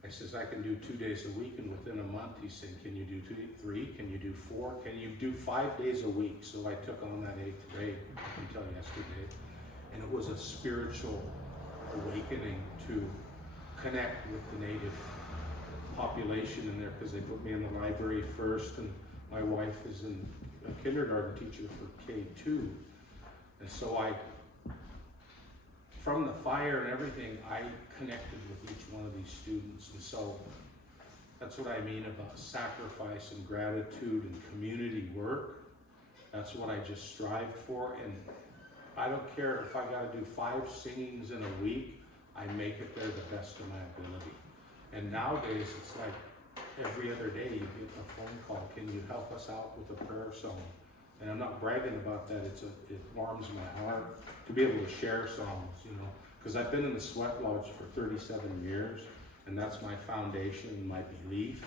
I says, I can do 2 days a week. And within a month, he said, can you do 3? Can you do 4? Can you do 5 days a week? So I took on that 8th grade until yesterday. And it was a spiritual awakening to connect with the native population in there, because they put me in the library first, and my wife is a kindergarten teacher for K2. And so from the fire and everything, I connected with each one of these students. And so that's what I mean about sacrifice and gratitude and community work. That's what I just strive for. And I don't care if I got to do 5 singings in a week, I make it there the best of my ability. And nowadays, it's like every other day you get a phone call, can you help us out with a prayer song? And I'm not bragging about that, it warms my heart to be able to share songs, you know, because I've been in the Sweat Lodge for 37 years, and that's my foundation, my belief.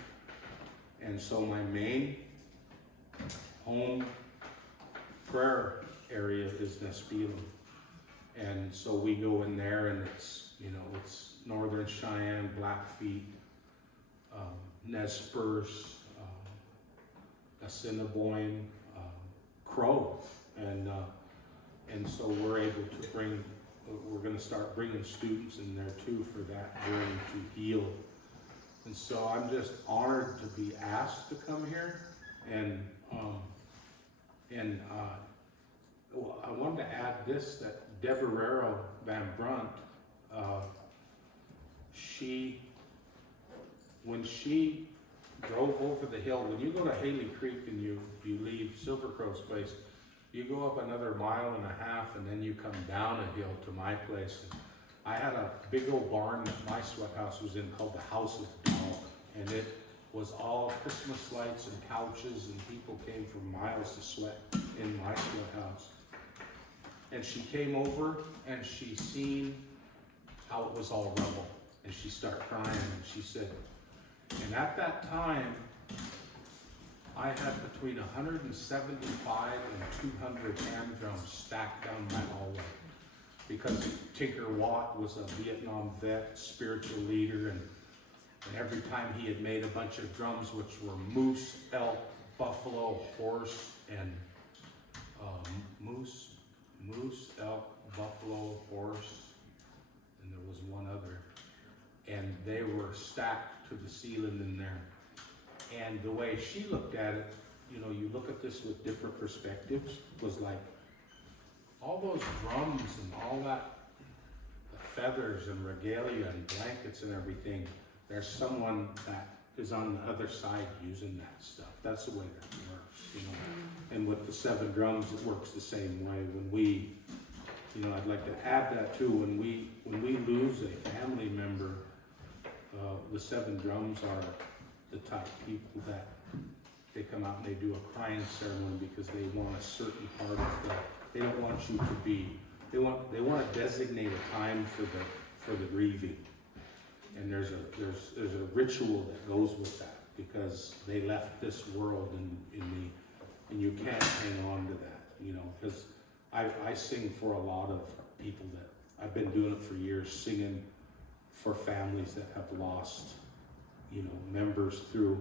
And so my main home prayer area is Nespelem. And so we go in there, and it's, you know, it's Northern Cheyenne, Blackfeet, Nez Perce, Assiniboine, Crow, and so we're able to bring we're gonna start bringing students in there too for that journey to heal. And so I'm just honored to be asked to come here, and well, I wanted to add this, that Deborah Van Brunt, when she drove over the hill, when you go to Haley Creek and you leave Silver Crow's place, you go up another 1.5 miles and then you come down a hill to my place. And I had a big old barn that my sweat house was in called the House of Dog, and it was all Christmas lights and couches, and people came from miles to sweat in my sweat house. And she came over and she seen how it was all rubble, and she started crying, and she said, and at that time, I had between 175 and 200 hand drums stacked down my hallway, because Tinker Watt was a Vietnam vet, spiritual leader, and every time he had made a bunch of drums, which were moose, elk, buffalo, horse, and moose, elk, buffalo, horse, and there was one other, and they were stacked to the ceiling in there. And the way she looked at it, you know, you look at this with different perspectives, was like, all those drums and all that, the feathers and regalia and blankets and everything, there's someone that is on the other side using that stuff. That's the way that works, you know. And with the 7 drums, it works the same way. When we, you know, I'd like to add that too, when we lose a family member, the 7 drums are the type of people that they come out and they do a crying ceremony because they want a certain part of the, they don't want you to be, they want to designate a time for the grieving. And there's a ritual that goes with that, because they left this world and you can't hang on to that, you know, because I sing for a lot of people that, I've been doing it for years, singing for families that have lost, you know, members through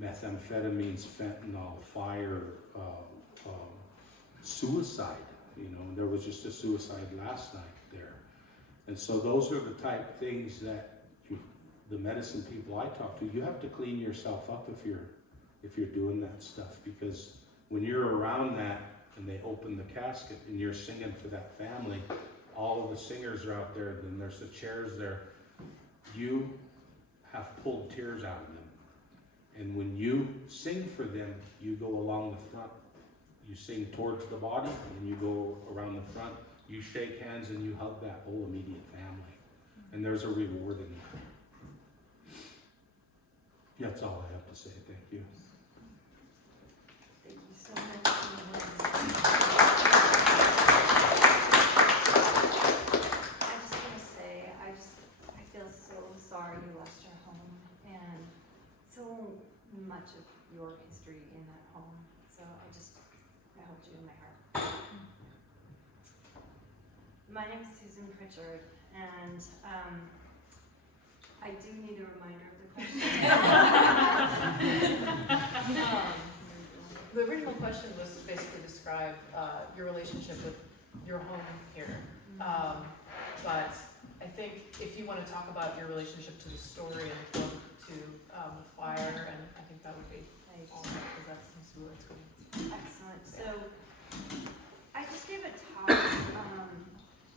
methamphetamines, fentanyl, fire, suicide, you know, and there was just a suicide last night there. And so those are the type of things that the medicine people I talk to, you have to clean yourself up if you're doing that stuff, because when you're around that and they open the casket and you're singing for that family, all of the singers are out there, then there's the chairs there, you have pulled tears out of them. And when you sing for them, you go along the front, you sing towards the body, and you go around the front, you shake hands and you hug that whole immediate family. And there's a reward in that. That's all I have to say. Thank you. Thank you so much. I just want to say, I feel so sorry you lost your home, and so much of your history in that home. So I hold you in my heart. My name is Susan Pritchard, and I do need a reminder of the question. The original question was basically describe your relationship with your home here. But I think if you want to talk about your relationship to the story and the book, to the fire, and I think that would be awesome, because that's where it's going. Excellent. So I just gave a talk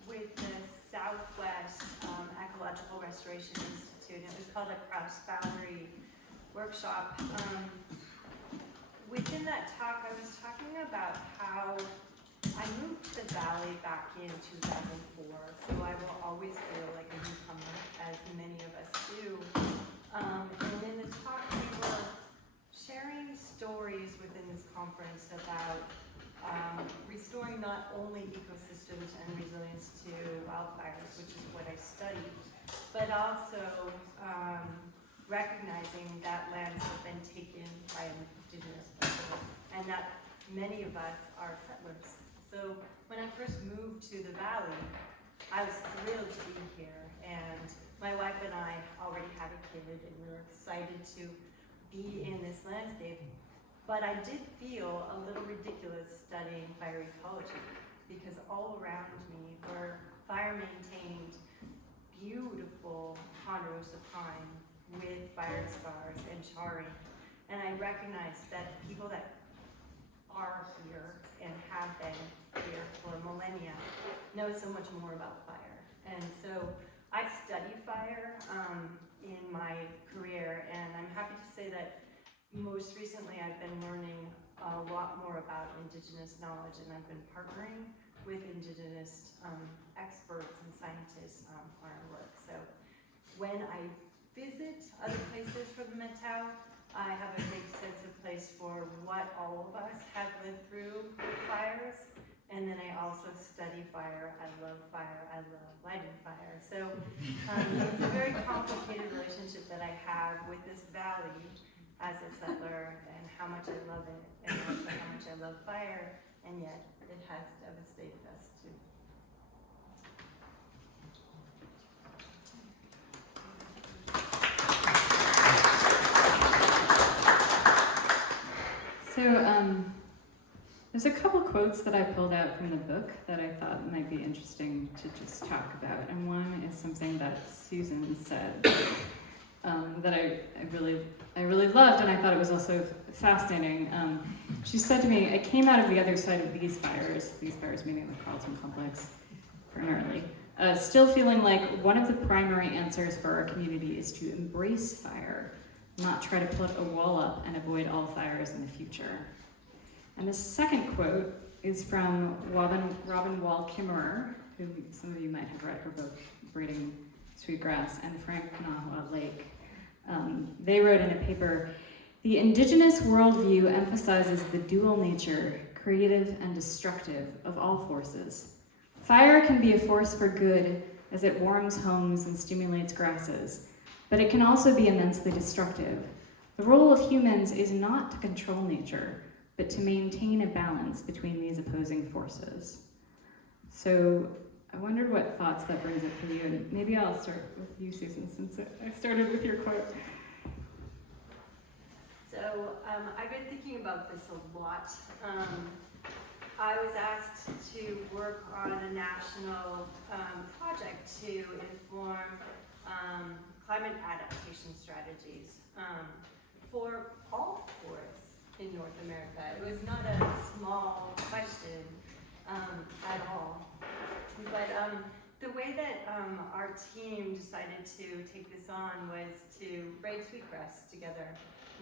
with the Southwest Ecological Restoration Institute. It was called a Cross Boundary Workshop. Within that talk, I was talking about how I moved to the Valley back in 2004, so I will always feel like a newcomer, as many of us do. And in the talk, we were sharing stories within this conference about restoring not only ecosystems and resilience to wildfires, which is what I studied, but also recognizing that lands have been taken by indigenous people, and that many of us are settlers. So when I first moved to the Valley, I was thrilled to be here, and my wife and I already had a kid, and we were excited to be in this landscape. But I did feel a little ridiculous studying fire ecology, because all around me were fire-maintained, beautiful ponderosa pine with fire scars and charring. And I recognize that the people that are here and have been here for millennia know so much more about fire. And so I study fire in my career, and I'm happy to say that most recently I've been learning a lot more about Indigenous knowledge, and I've been partnering with Indigenous experts and scientists on our work. So when I visit other places for the Metau, I have a big sense of place for what all of us have lived through with fires. And then I also study fire. I love fire. I love lighting fire. So it's a very complicated relationship that I have with this valley as a settler, and how much I love it, and also how much I love fire, and yet it has devastated us too. So there's a couple quotes that I pulled out from the book that I thought might be interesting to just talk about. And one is something that Susan said that I really loved, and I thought it was also fascinating. She said to me, I came out of the other side of these fires meaning the Carlton complex primarily, still feeling like one of the primary answers for our community is to embrace fire, not try to put a wall up and avoid all fires in the future. And the second quote is from Robin Wall Kimmerer, who some of you might have read her book, Braiding Sweetgrass, and Frank Kanahua Lake. They wrote in a paper, the Indigenous worldview emphasizes the dual nature, creative and destructive, of all forces. Fire can be a force for good as it warms homes and stimulates grasses, but it can also be immensely destructive. The role of humans is not to control nature, but to maintain a balance between these opposing forces. So I wondered what thoughts that brings up for you, and maybe I'll start with you, Susan, since I started with your quote. So I've been thinking about this a lot. I was asked to work on a national project to inform climate adaptation strategies for all forests in North America. It was not a small question at all. But the way that our team decided to take this on was to braid sweetgrass together.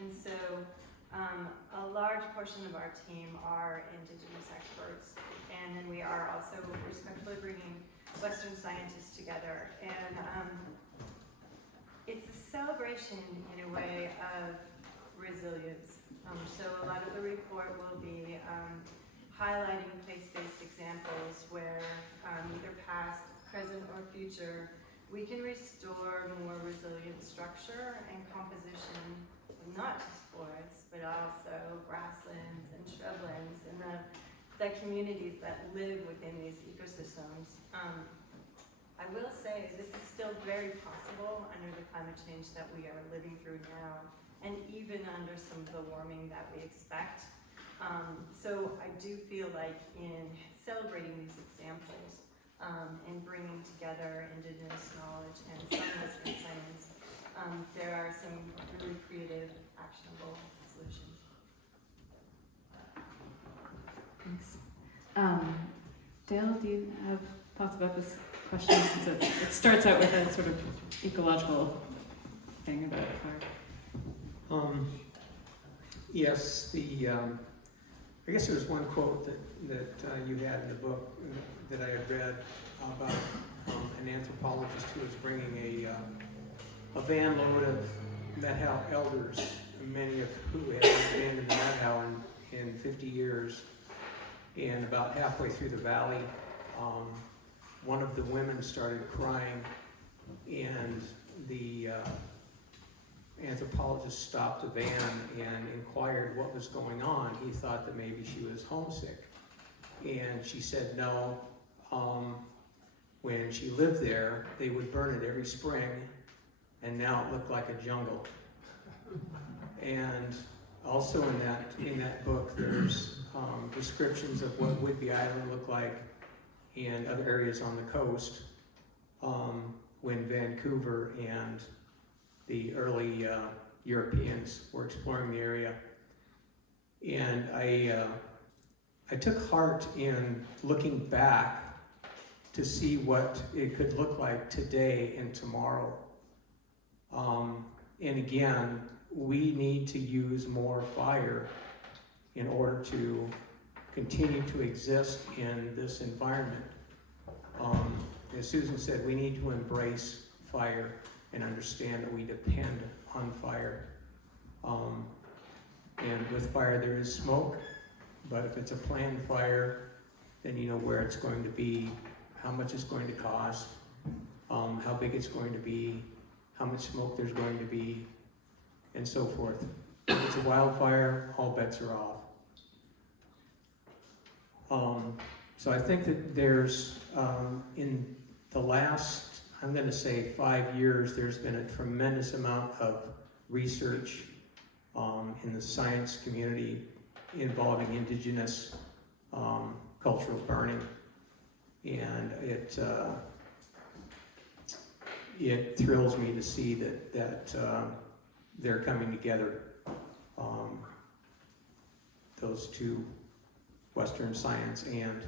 And so a large portion of our team are Indigenous experts, and then we are also respectfully bringing Western scientists together. And it's a celebration, in a way, of resilience. So a lot of the report will be highlighting place-based examples where either past, present, or future, we can restore more resilient structure and composition of not just forests, but also grasslands and shrublands and the communities that live within these ecosystems. I will say this is still very possible under the climate change that we are living through now, and even under some of the warming that we expect. So I do feel like in celebrating these examples and bringing together Indigenous knowledge and some Western science, there are some really creative, actionable solutions. Thanks. Dale, do you have thoughts about this question? Since it starts out with a sort of ecological thing about fire. Yes, I guess there was one quote that you had in the book that I had read about an anthropologist who was bringing a van load of Methow elders, many of who had been in the Methow in 50 years. And about halfway through the valley, one of the women started crying, and the anthropologist stopped the van and inquired what was going on. He thought that maybe she was homesick. And she said no. When she lived there, they would burn it every spring, and now it looked like a jungle. And also in that book, there's descriptions of what Whidbey Island looked like and other areas on the coast when Vancouver and the early Europeans were exploring the area. And I took heart in looking back to see what it could look like today and tomorrow. And again, we need to use more fire in order to continue to exist in this environment. As Susan said, we need to embrace fire and understand that we depend on fire. And with fire there is smoke, but if it's a planned fire, then you know where it's going to be, how much it's going to cost, how big it's going to be, how much smoke there's going to be, and so forth. If it's a wildfire, all bets are off. So I think that there's, in the last, I'm going to say 5 years, there's been a tremendous amount of research in the science community involving indigenous cultural burning. And it thrills me to see that they're coming together, those two, Western science and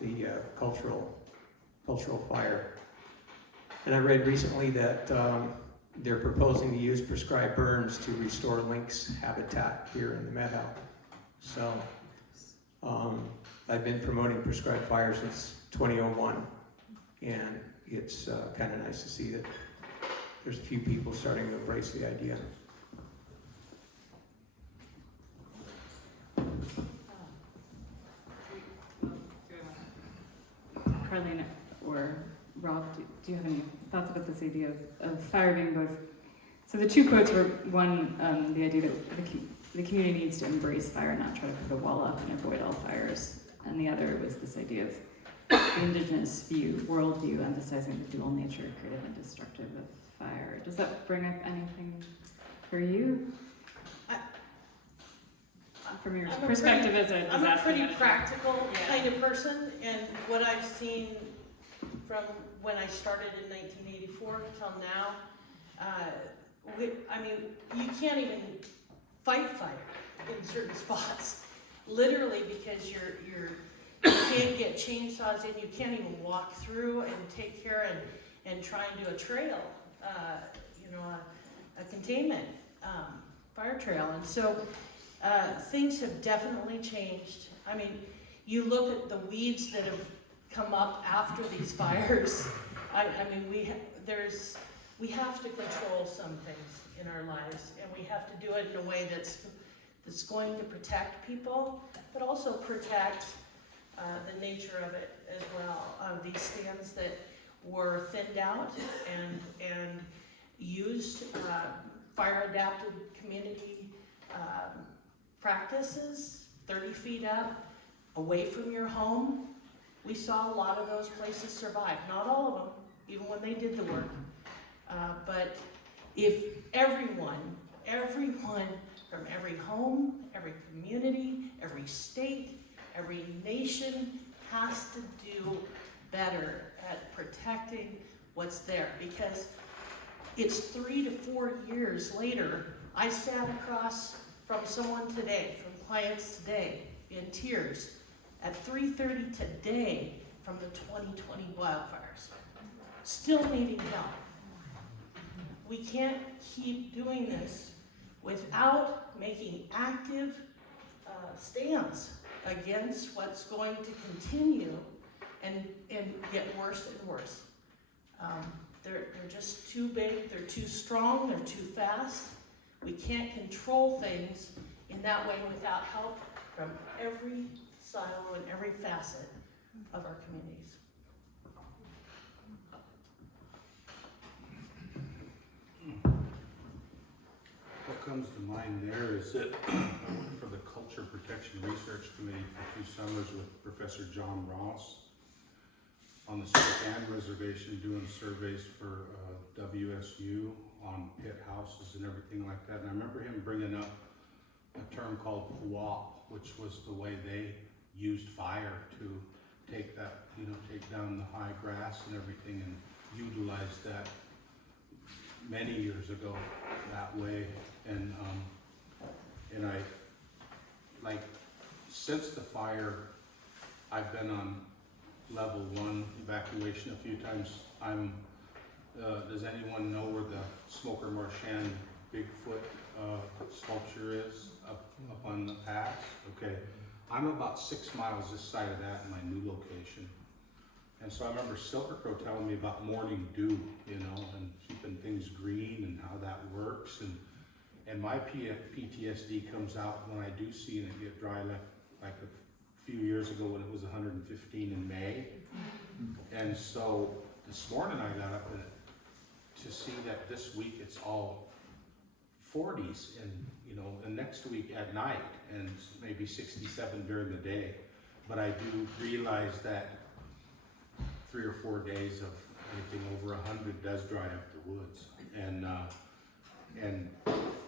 the cultural fire. And I read recently that they're proposing to use prescribed burns to restore lynx habitat here in the Meadow. So I've been promoting prescribed fire since 2001, and it's kind of nice to see that there's a few people starting to embrace the idea. Carlene or Rob, do you have any thoughts about this idea of fire being both? So the two quotes were one, the idea that the community needs to embrace fire, not try to put a wall up and avoid all fires. And the other was this idea of the indigenous worldview, emphasizing the dual nature, creative and destructive of fire. Does that bring up anything for you? From your perspective as a disaster I'm a pretty manager? practical kind of person, and what I've seen from when I started in 1984 till now, I mean, you can't even fight fire in certain spots, literally, because you can't get chainsaws in, you can't even walk through and take care and try and do a trail, a containment fire trail, and so things have definitely changed. I mean, you look at the weeds that have come up after these fires. I mean, we have to control some things in our lives, and we have to do it in a way that's going to protect people, but also protect the nature of it as well. These stands that were thinned out and used fire-adapted community practices, 30 feet up, away from your home. We saw a lot of those places survive. Not all of them, even when they did the work. But if everyone from every home, every community, every state, every nation has to do better at protecting what's there, because it's 3 to 4 years later. I sat across from someone today, from clients today, in tears at 3:30 today from the 2020 wildfires, still needing help. We can't keep doing this without making active stands against what's going to continue and get worse and worse. They're just too big, they're too strong, they're too fast. We can't control things in that way without help from every silo and every facet of our communities. What comes to mind there is that I worked for the Culture Protection Research Committee for 2 summers with Professor John Ross on the Spokane Reservation doing surveys for WSU on pit houses and everything like that. And I remember him bringing up a term called PWOP, which was the way they used fire to take that, take down the high grass and everything and utilize that many years ago that way. And I, like, since the fire, I've been on level 1 evacuation a few times. Does anyone know where the Smoker Marchand Bigfoot sculpture is up on the pass? Okay, I'm about 6 miles this side of that in my new location. And so I remember Silver Crow telling me about morning dew, and keeping things green and how that works. And my PTSD comes out when I do see it get dry, like a few years ago when it was 115 in May. And so this morning I got up to see that this week it's all 40s, and next week at night, and maybe 67 during the day. But I do realize that 3 or 4 days of anything over 100 does dry up the woods, and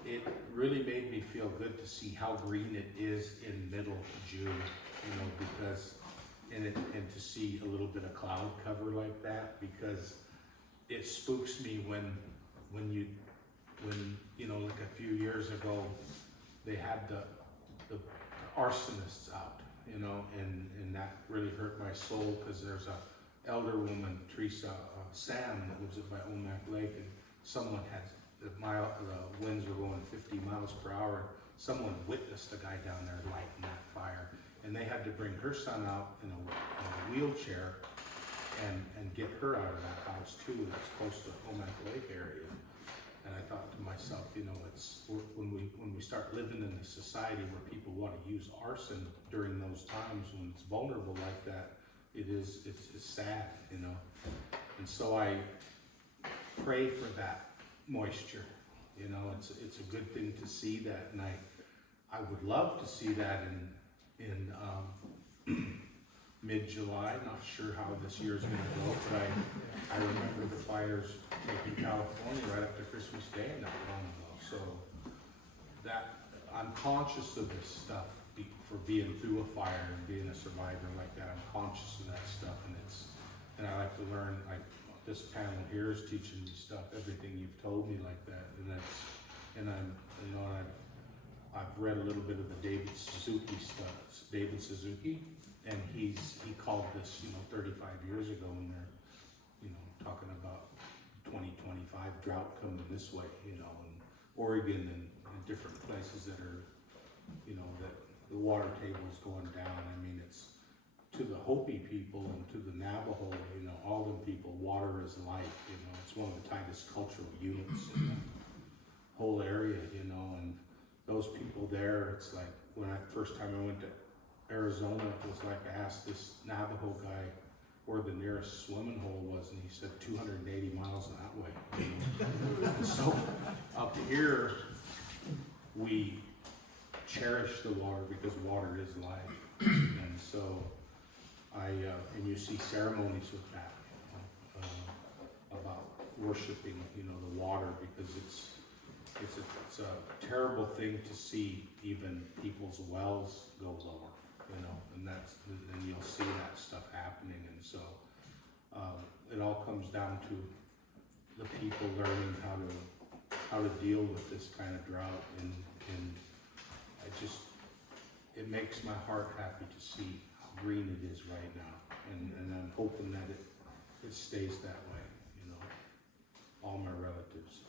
it really made me feel good to see how green it is in middle June, because and to see a little bit of cloud cover like that, because it spooks me when like a few years ago they had the arsonists out, and that really hurt my soul, because there's a elder woman, Teresa Sam, that lives by Omak Lake, and someone had the winds were going 50 miles per hour. Someone witnessed a guy down there lighting that fire, and they had to bring her son out in a wheelchair and get her out of that house too. That's close to Omak Lake area. And I thought to myself, it's when we start living in a society where people want to use arson during those times when it's vulnerable like that, it's sad, And so I pray for that moisture, it's a good thing to see that, and I would love to see that in mid-July. Not sure how this year's going to go, but I remember the fires taking California right up to Christmas Day not long ago. So that I'm conscious of this stuff for being through a fire and being a survivor like that. I'm conscious of that stuff, and I like to learn. Like this panel here is teaching me stuff, everything you've told me like that, and I've read a little bit of the David Suzuki stuff. David Suzuki, and he called this 35 years ago when they're talking about 2025 drought coming this way, in Oregon and different places that are that the water table is going down. I mean, it's to the Hopi people and to the Navajo, all them people, water is life. It's one of the tightest cultural units in the whole area, and those people there, it's like when first time I went to Arizona, it was like I asked this Navajo guy where the nearest swimming hole was, and he said 280 miles that way. So up here, we cherish the water because water is life, and so and you see ceremonies with that, about worshiping, the water, because it's a terrible thing to see even people's wells go lower, and then you'll see that stuff happening, and so it all comes down to the people learning how to deal with this kind of drought, and it makes my heart happy to see how green it is right now, and I'm hoping that it stays that way, all my relatives.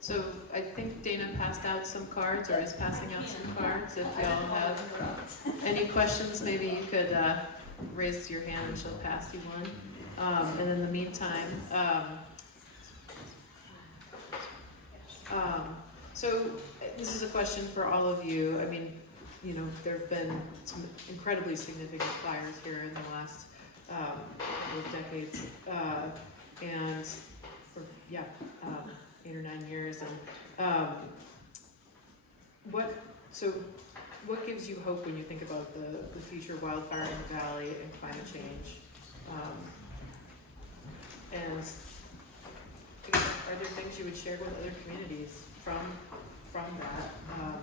So I think Dana passed out some cards, or is passing out some cards. If y'all have any questions, maybe you could raise your hand and she'll pass you one. And in the meantime, so this is a question for all of you. I mean, there have been some incredibly significant fires here in the last couple of decades, and 8 or 9 years. And what gives you hope when you think about the future wildfire in the valley and climate change? And are there things you would share with other communities from that,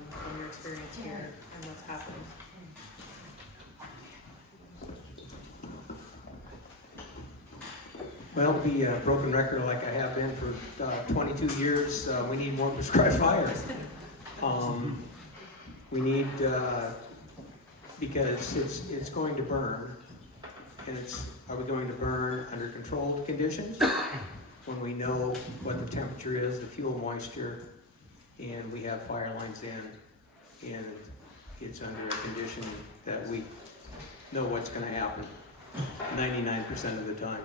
from your experience here and what's happening? Well, be a broken record like I have been for 22 years, we need more prescribed fire. We need, because it's going to burn, and are we going to burn under controlled conditions? When we know what the temperature is, the fuel moisture, and we have fire lines in, and it's under a condition that we know what's gonna happen 99% of the time.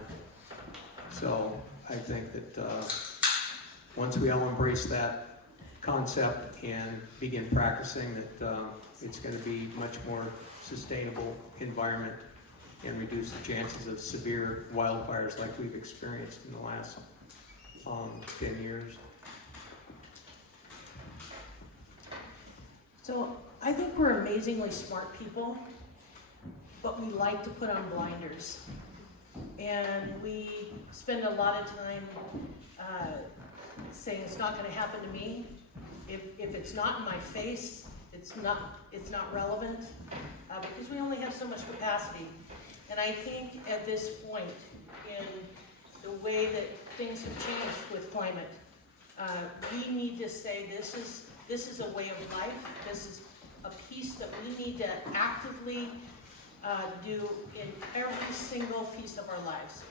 So I think that once we all embrace that concept and begin practicing, that it's going to be much more sustainable environment and reduce the chances of severe wildfires like we've experienced in the last 10 years. So I think we're amazingly smart people, but we like to put on blinders. And we spend a lot of time saying it's not going to happen to me. If it's not in my face, it's not relevant because we only have so much capacity. And I think at this point in the way that things have changed with climate, we need to say this is a way of life. This is a piece that we need to actively do in every single piece of our lives,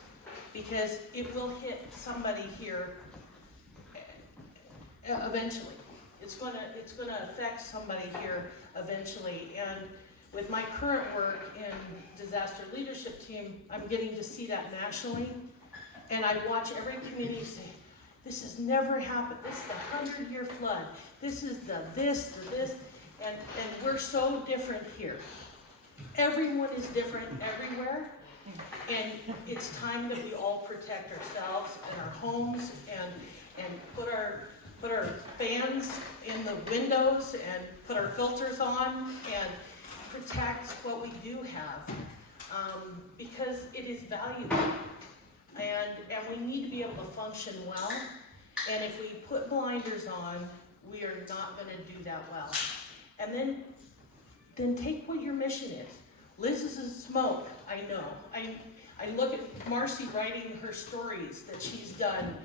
because it will hit somebody here eventually. It's gonna affect somebody here eventually. And with my current work in disaster leadership team, I'm getting to see that nationally, and I watch every community say, "This has never happened. This is the 100-year flood. This is the this, and we're so different here." Everyone is different everywhere, and it's time that we all protect ourselves and our homes and put our fans in the windows and put our filters on and protect what we do have, because it is valuable, and we need to be able to function well. And if we put blinders on, we are not going to do that well. And then take what your mission is. Liz's is smoke, I know. I look at Marcy writing her stories that she's done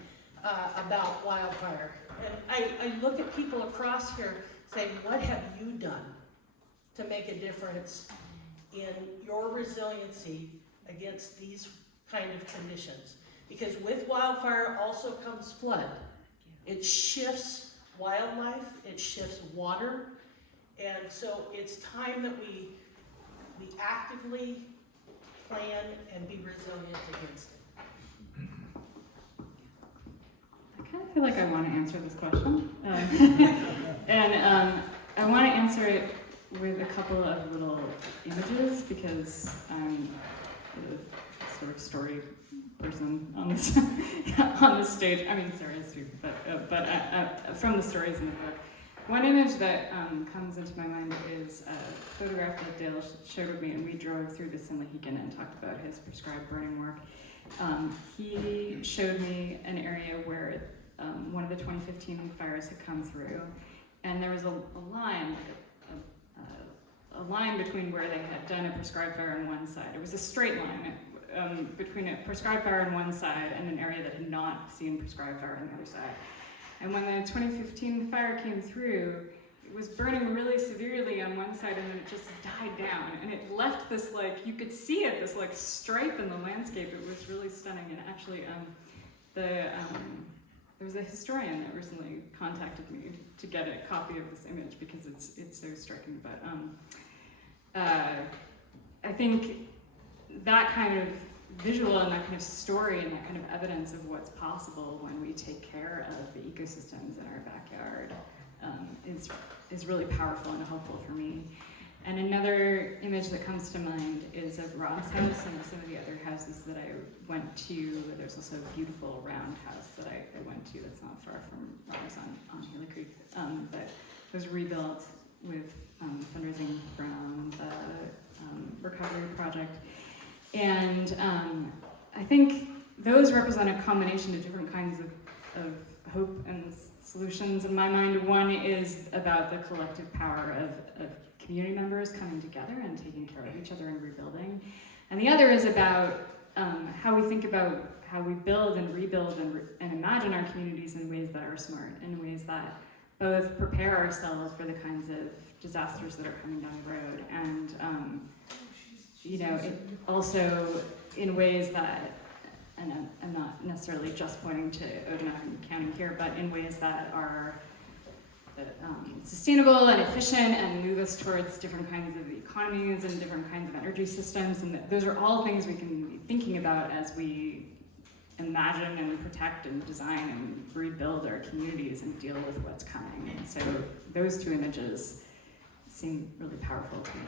about wildfire. And I look at people across here saying, what have you done to make a difference in your resiliency against these kind of conditions? Because with wildfire also comes flood. It shifts wildlife, it shifts water, and so it's time that we actively plan and be resilient against it. I kind of feel like I want to answer this question. And I want to answer it with a couple of little images because I'm a sort of story person on this on this stage. I mean, sorry, it's true, but from the stories in the book. One image that comes into my mind is a photograph that Dale showed with me, and we drove through the Mohican and talked about his prescribed burning work. He showed me an area where one of the 2015 fires had come through, and there was a line, a line between where they had done a prescribed fire on one side. It was a straight line between a prescribed fire on one side and an area that had not seen prescribed fire on the other side. And when the 2015 fire came through, it was burning really severely on one side, and then it just died down. And it left this, like, you could see it, this, like, stripe in the landscape. It was really stunning. And actually, there was a historian that recently contacted me to get a copy of this image because it's so striking. But I think that kind of visual and that kind of story and that kind of evidence of what's possible when we take care of the ecosystems in our backyard is really powerful and helpful for me. And another image that comes to mind is of Rob's house and some of the other houses that I went to. There's also a beautiful round house that I went to that's not far from Rob's on Haley Creek that was rebuilt with fundraising from the Recovery Project. And I think those represent a combination of different kinds of hope and solutions in my mind. One is about the collective power of community members coming together and taking care of each other and rebuilding. And the other is about how we think about how we build and rebuild and imagine our communities in ways that are smart, in ways that both prepare ourselves for the kinds of disasters that are coming down the road, and also in ways that, and I'm not necessarily just pointing to Okanagan County here, but in ways that are sustainable and efficient and move us towards different kinds of economies and different kinds of energy systems. And those are all things we can be thinking about as we imagine and protect and design and rebuild our communities and deal with what's coming. And so those two images seem really powerful to me.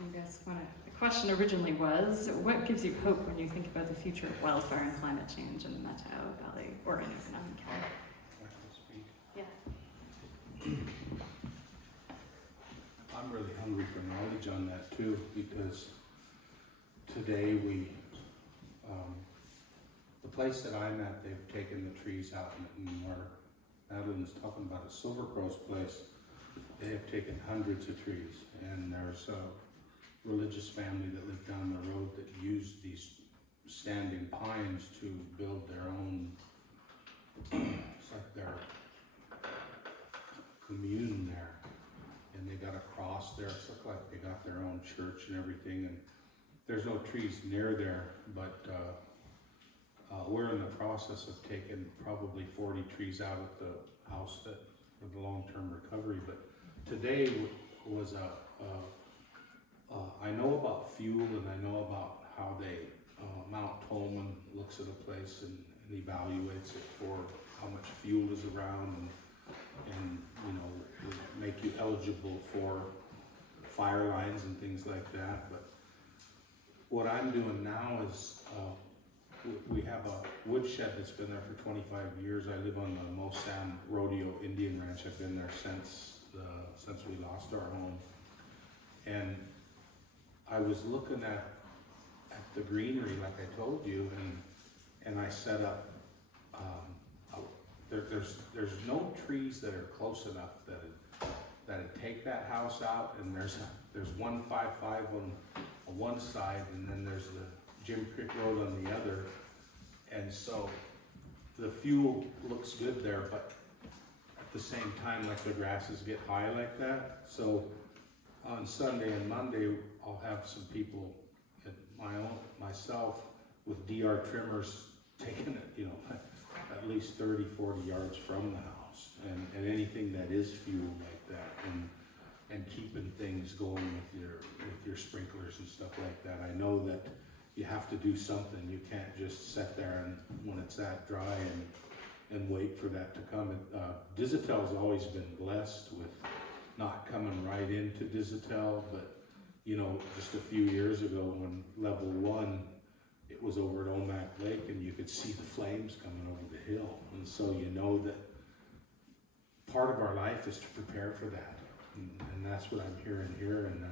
You guys want to, the question originally was, what gives you hope when you think about the future of wildfire and climate change in the Methow Valley or in Okanagan County? Yeah. I'm really hungry for knowledge on that too, because today the place that I'm at, they've taken the trees out, and where Madeline's talking about a Silver Crow's place, they have taken hundreds of trees, and there's a religious family that lived down the road that used these standing pines to build their own, it's like their commune there, and they got a cross there. It's looked like they got their own church and everything, and there's no trees near there, but we're in the process of taking probably 40 trees out of the house that for the long-term recovery. But today was I know about fuel, and I know about how they Mount Tolman looks at a place and evaluates it for how much fuel is around, and make you eligible for fire lines and things like that. But what I'm doing now is we have a woodshed that's been there for 25 years. I live on the Mosan Rodeo Indian Ranch. I've been there since we lost our home. And I was looking at the greenery, like I told you, and I set up. There's no trees that are close enough that'd take that house out. And there's 155 on one side, and then there's the Jim Creek Road on the other. And so the fuel looks good there, but at the same time, like the grasses get high like that. So on Sunday and Monday, I'll have some people, myself with DR trimmers taking it, at least 30, 40 yards from the house, and anything that is fuel like that, and keeping things going with your sprinklers and stuff like that. I know that you have to do something. You can't just sit there and when it's that dry and wait for that to come. Dizitel's always been blessed with not coming right into Dizitel, but just a few years ago when level 1, it was over at Omak Lake, and you could see the flames coming over the hill. And so that part of our life is to prepare for that. And that's what I'm hearing here, and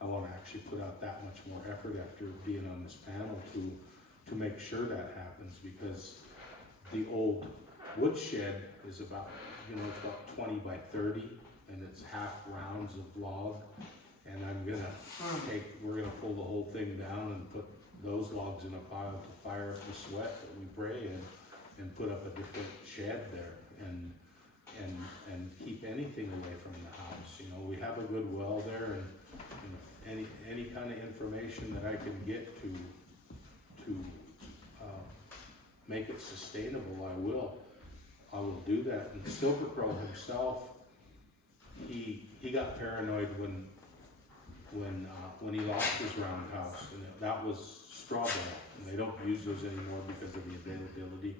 I want to actually put out that much more effort after being on this panel to make sure that happens, because the old woodshed is about, it's about 20 by 30, and it's half rounds of log, and we're gonna pull the whole thing down and put those logs in a pile to fire up the sweat that we pray in, and put up a different shed there, and keep anything away from the house. We have a good well there, and any kind of information that I can get to make it sustainable, I will do that. And Silver Crow himself, he got paranoid when he lost his roundhouse, and that was straw bale, and they don't use those anymore because of the availability.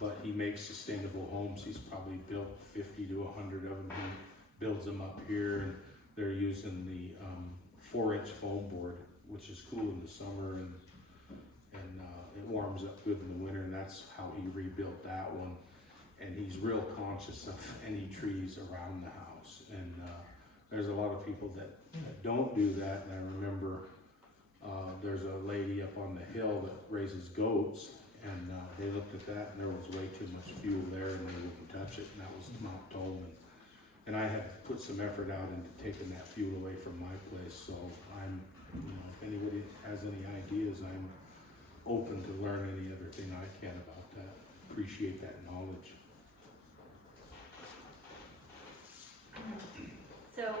But he makes sustainable homes. He's probably built 50 to 100 of them. He builds them up here, and they're using the 4-inch foam board, which is cool in the summer, and it warms up good in the winter, and that's how he rebuilt that one. And he's real conscious of any trees around the house. And there's a lot of people that don't do that. And I remember there's a lady up on the hill that raises goats, And they looked at that, and there was way too much fuel there, and they wouldn't touch it, and that was Mount Tolman. And I have put some effort out into taking that fuel away from my place, so I'm, if anybody has any ideas, I'm open to learn any other thing I can about that. Appreciate that knowledge. So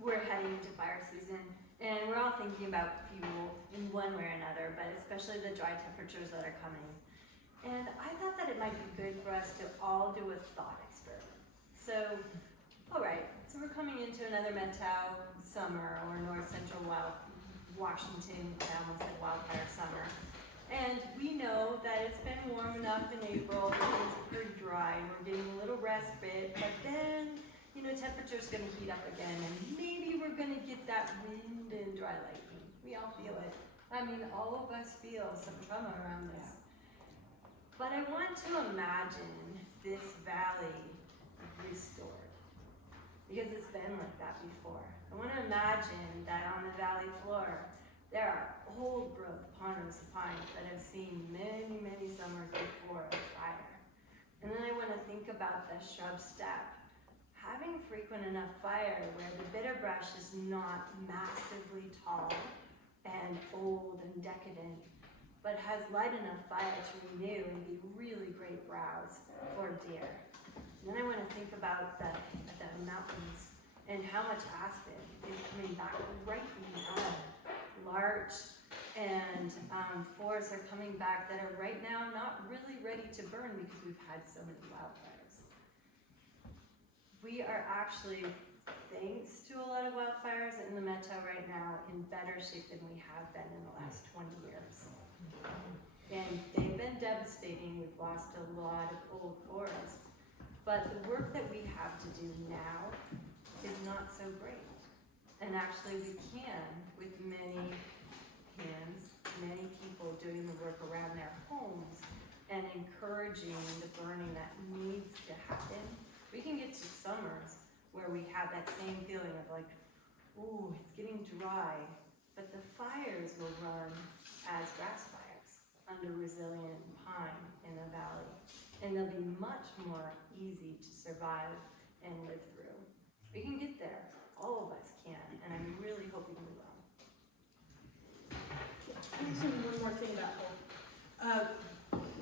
we're heading into fire season, and we're all thinking about fuel in one way or another, but especially the dry temperatures that are coming. And I thought that it might be good for us to all do a thought experiment. So, alright, so we're coming into another Metau summer, or North Central Washington, I almost said wildfire summer. And we know that it's been warm enough in April, things are pretty dry, and we're getting a little respite, but then temperature's gonna heat up again, and maybe we're gonna get that wind and dry lightning. We all feel it. I mean, all of us feel some trauma around this. But I want to imagine this valley restored, because it's been like that before. I want to imagine that on the valley floor, there are old growth ponderosa pines that have seen many, many summers before a fire. And then I want to think about the shrub steppe having frequent enough fire where the bitter brush is not massively tall and old and decadent, but has light enough fire to renew and be really great browse for deer. And then I want to think about the mountains and how much aspen is coming back right now. Larch and forests are coming back that are right now not really ready to burn because we've had so many wildfires. We are actually, thanks to a lot of wildfires in the Metau right now, in better shape than we have been in the last 20 years. And they've been devastating. We've lost a lot of old forests. But the work that we have to do now is not so great. And actually we can, with many hands, many people doing the work around their homes and encouraging the burning that needs to happen, we can get to summers where we have that same feeling of like, ooh, it's getting dry, but the fires will run as grass fires under resilient pine in the valley. And they'll be much more easy to survive and live through. We can get there, all of us can, and I'm really hoping we will. Can I say one more thing about hope?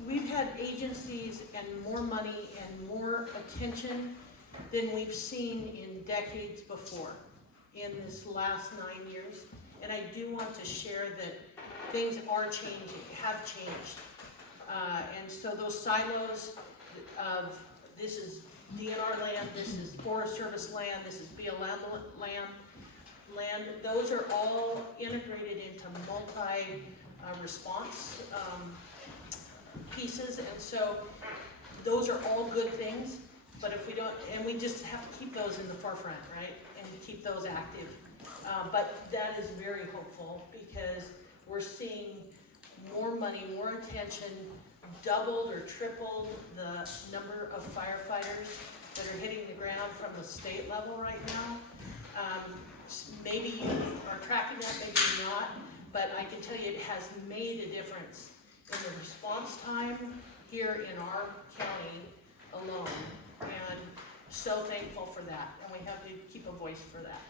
We've had agencies and more money and more attention than we've seen in decades before in this last 9 years. And I do want to share that things are changing, have changed. And so those silos of this is DNR land, this is Forest Service land, this is BLM land, those are all integrated into multi-response pieces, and so those are all good things, but if we don't, and we just have to keep those in the forefront, right, and keep those active. But that is very hopeful because we're seeing more money, more attention, doubled or tripled the number of firefighters that are hitting the ground from the state level right now. Maybe you are tracking that, maybe not, but I can tell you it has made a difference in the response time here in our county alone, and so thankful for that, and we have to keep a voice for that.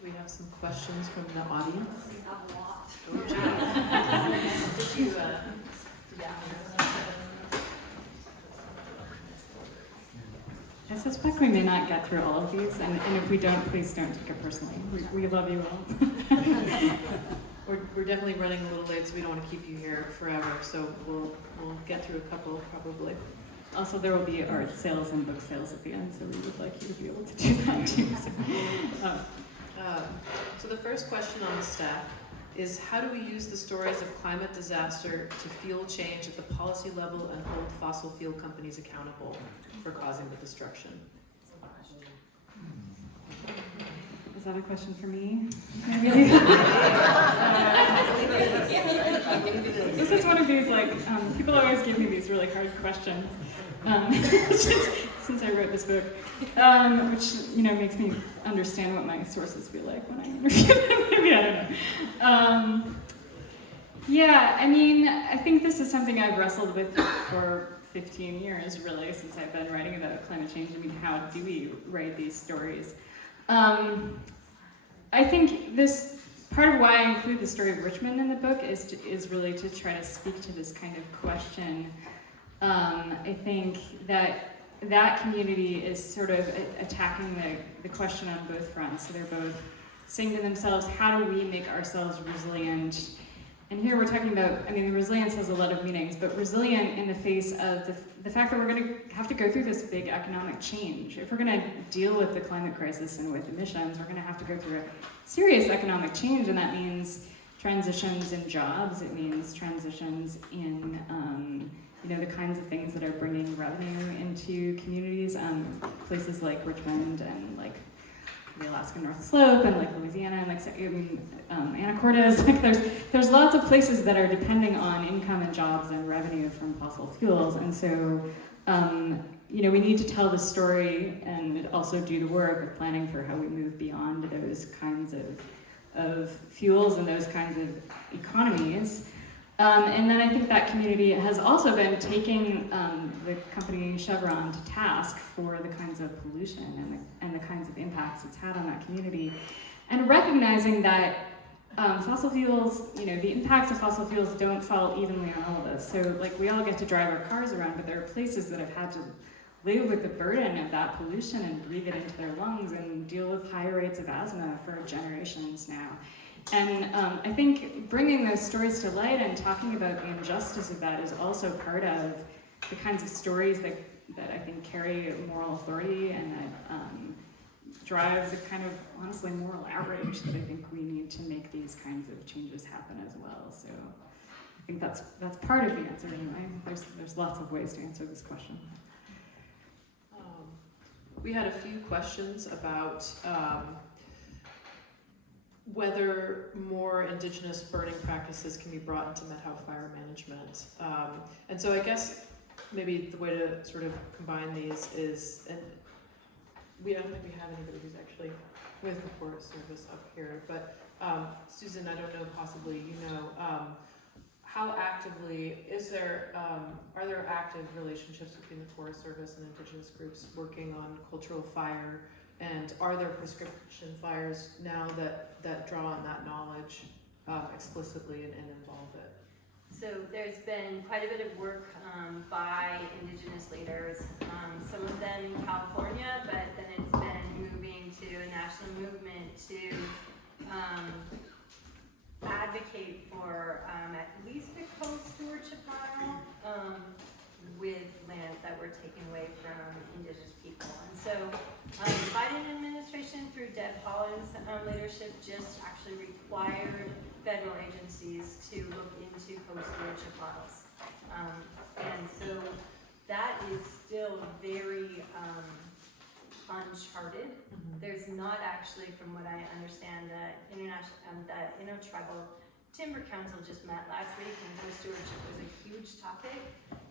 Do we have some questions from the audience? We have a lot. Did you, I suspect we may not get through all of these, and if we don't, please don't take it personally. We love you all. We're definitely running a little late, so we don't want to keep you here forever, so we'll get through a couple probably. Also, there will be art sales and book sales at the end, so we would like you to be able to do that too. So the first question on the stack is, how do we use the stories of climate disaster to fuel change at the policy level and hold fossil fuel companies accountable for causing the destruction? Is that a question for me? This is one of these, like, people always give me these really hard questions. since I wrote this book, which makes me understand what my sources feel like when I interview them. Maybe I don't know. Yeah, I mean, I think this is something I've wrestled with for 15 years, really, since I've been writing about climate change. I mean, how do we write these stories? I think this part of why I include the story of Richmond in the book is really to try to speak to this kind of question. I think that community is sort of attacking the question on both fronts. So they're both saying to themselves, how do we make ourselves resilient? And here we're talking about, I mean, resilience has a lot of meanings, but resilient in the face of the fact that we're going to have to go through this big economic change. If we're going to deal with the climate crisis and with emissions, we're going to have to go through a serious economic change, and that means transitions in jobs. It means transitions in, the kinds of things that are bringing revenue into communities, places like Richmond and like the Alaska North Slope and like Louisiana and like Anacortes. Like there's lots of places that are depending on income and jobs and revenue from fossil fuels, and so we need to tell the story and also do the work of planning for how we move beyond those kinds of fuels and those kinds of economies. And then I think that community has also been taking the company Chevron to task for the kinds of pollution and the kinds of impacts it's had on that community, and recognizing that fossil fuels, the impacts of fossil fuels don't fall evenly on all of us. So like we all get to drive our cars around, but there are places that have had to live with the burden of that pollution and breathe it into their lungs and deal with high rates of asthma for generations now. And I think bringing those stories to light and talking about the injustice of that is also part of the kinds of stories that I think carry moral authority and that drive the kind of, honestly, moral outrage that I think we need to make these kinds of changes happen as well. So I think that's part of the answer anyway. There's lots of ways to answer this question. We had a few questions about whether more indigenous burning practices can be brought into Met Howe fire management. And so I guess maybe the way to sort of combine these is, and I don't think we have anybody who's actually with the Forest Service up here, but Susan, I don't know, possibly how actively are there active relationships between the Forest Service and Indigenous groups working on cultural fire? And are there prescription fires now that draw on that knowledge explicitly and involve it? So there's been quite a bit of work by Indigenous leaders, some of them in California, but then it's been moving to a national movement to advocate for at least a co-stewardship model with lands that were taken away from Indigenous people. And so the Biden administration, through Deb Haaland's leadership, just actually required federal agencies to look into co-stewardship models. And so that is still very uncharted. Mm-hmm. There's not actually, from what I understand, the Intertribal Timber Council just met last week, and co-stewardship was a huge topic,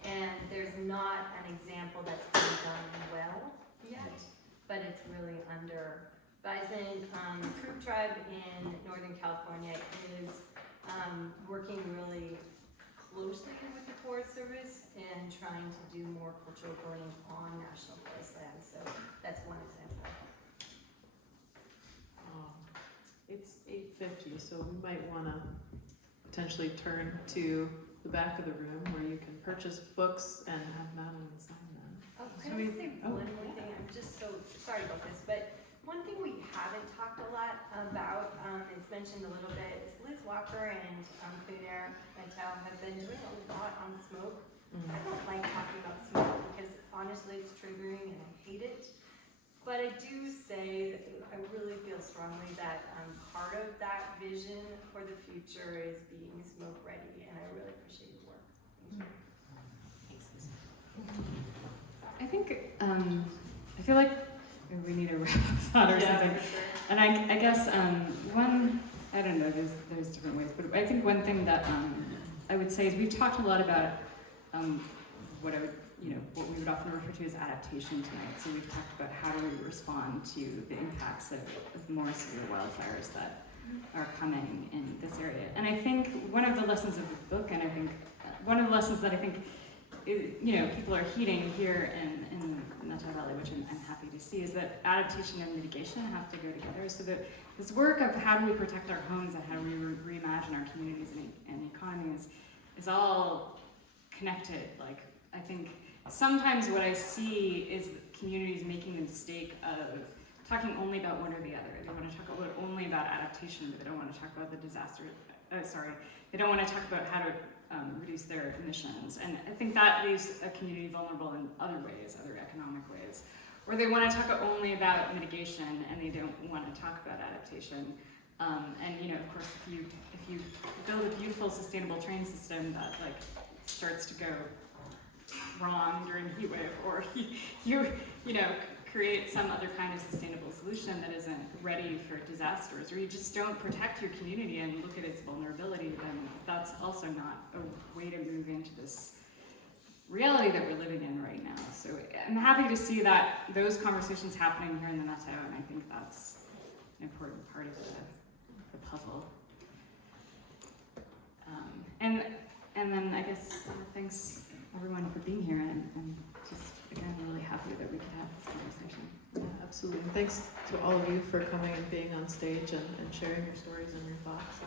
and there's not an example that's been done well yet, but it's really under advisement. The Krupp tribe in Northern California is working really closely with the Forest Service and trying to do more cultural building on national forest land. So that's one example. It's 8:50, so we might want to potentially turn to the back of the room where you can purchase books and have Madeline sign them. Oh, can I say one more thing? I'm just so sorry about this, but one thing we haven't talked a lot about, it's mentioned a little bit, is Liz Walker and Clean Air Mental have been doing a lot on smoke. Mm-hmm. I don't like talking about smoke because honestly it's triggering and I hate it. But I do say that I really feel strongly that part of that vision for the future is being smoke ready, and I really appreciate your work. I think, I feel like we need a wrap up thought or something. For sure. And I guess I don't know, there's different ways, but I think one thing that I would say is we've talked a lot about what I would what we would often refer to as adaptation tonight. So we've talked about how do we respond to the impacts of more severe wildfires that are coming in this area. And I think one of the lessons of the book, and I think one of the lessons that I think people are heeding here in Methow Valley, which I'm happy to see, is that adaptation and mitigation have to go together. So that this work of how do we protect our homes and how do we reimagine our communities and economies is all connected. Like, I think sometimes what I see is communities making the mistake of talking only about one or the other. They want to talk only about adaptation, but they don't want to talk about the disaster. They don't want to talk about how to reduce their emissions. And I think that leaves a community vulnerable in other ways, other economic ways. Or they want to talk only about mitigation and they don't want to talk about adaptation. Of course, if you build a beautiful, sustainable train system that starts to go wrong during a heat wave, or you create some other kind of sustainable solution that isn't ready for disasters, or you just don't protect your community and look at its vulnerability, then that's also not a way to move into this reality that we're living in right now. So I'm happy to see that those conversations happening here in the Methow, and I think that's an important part of the puzzle. And then I guess thanks everyone for being here, and just again really happy that we could have this conversation. Yeah, absolutely. And thanks to all of you for coming and being on stage and sharing your stories and your thoughts.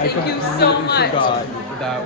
Thank you so much. That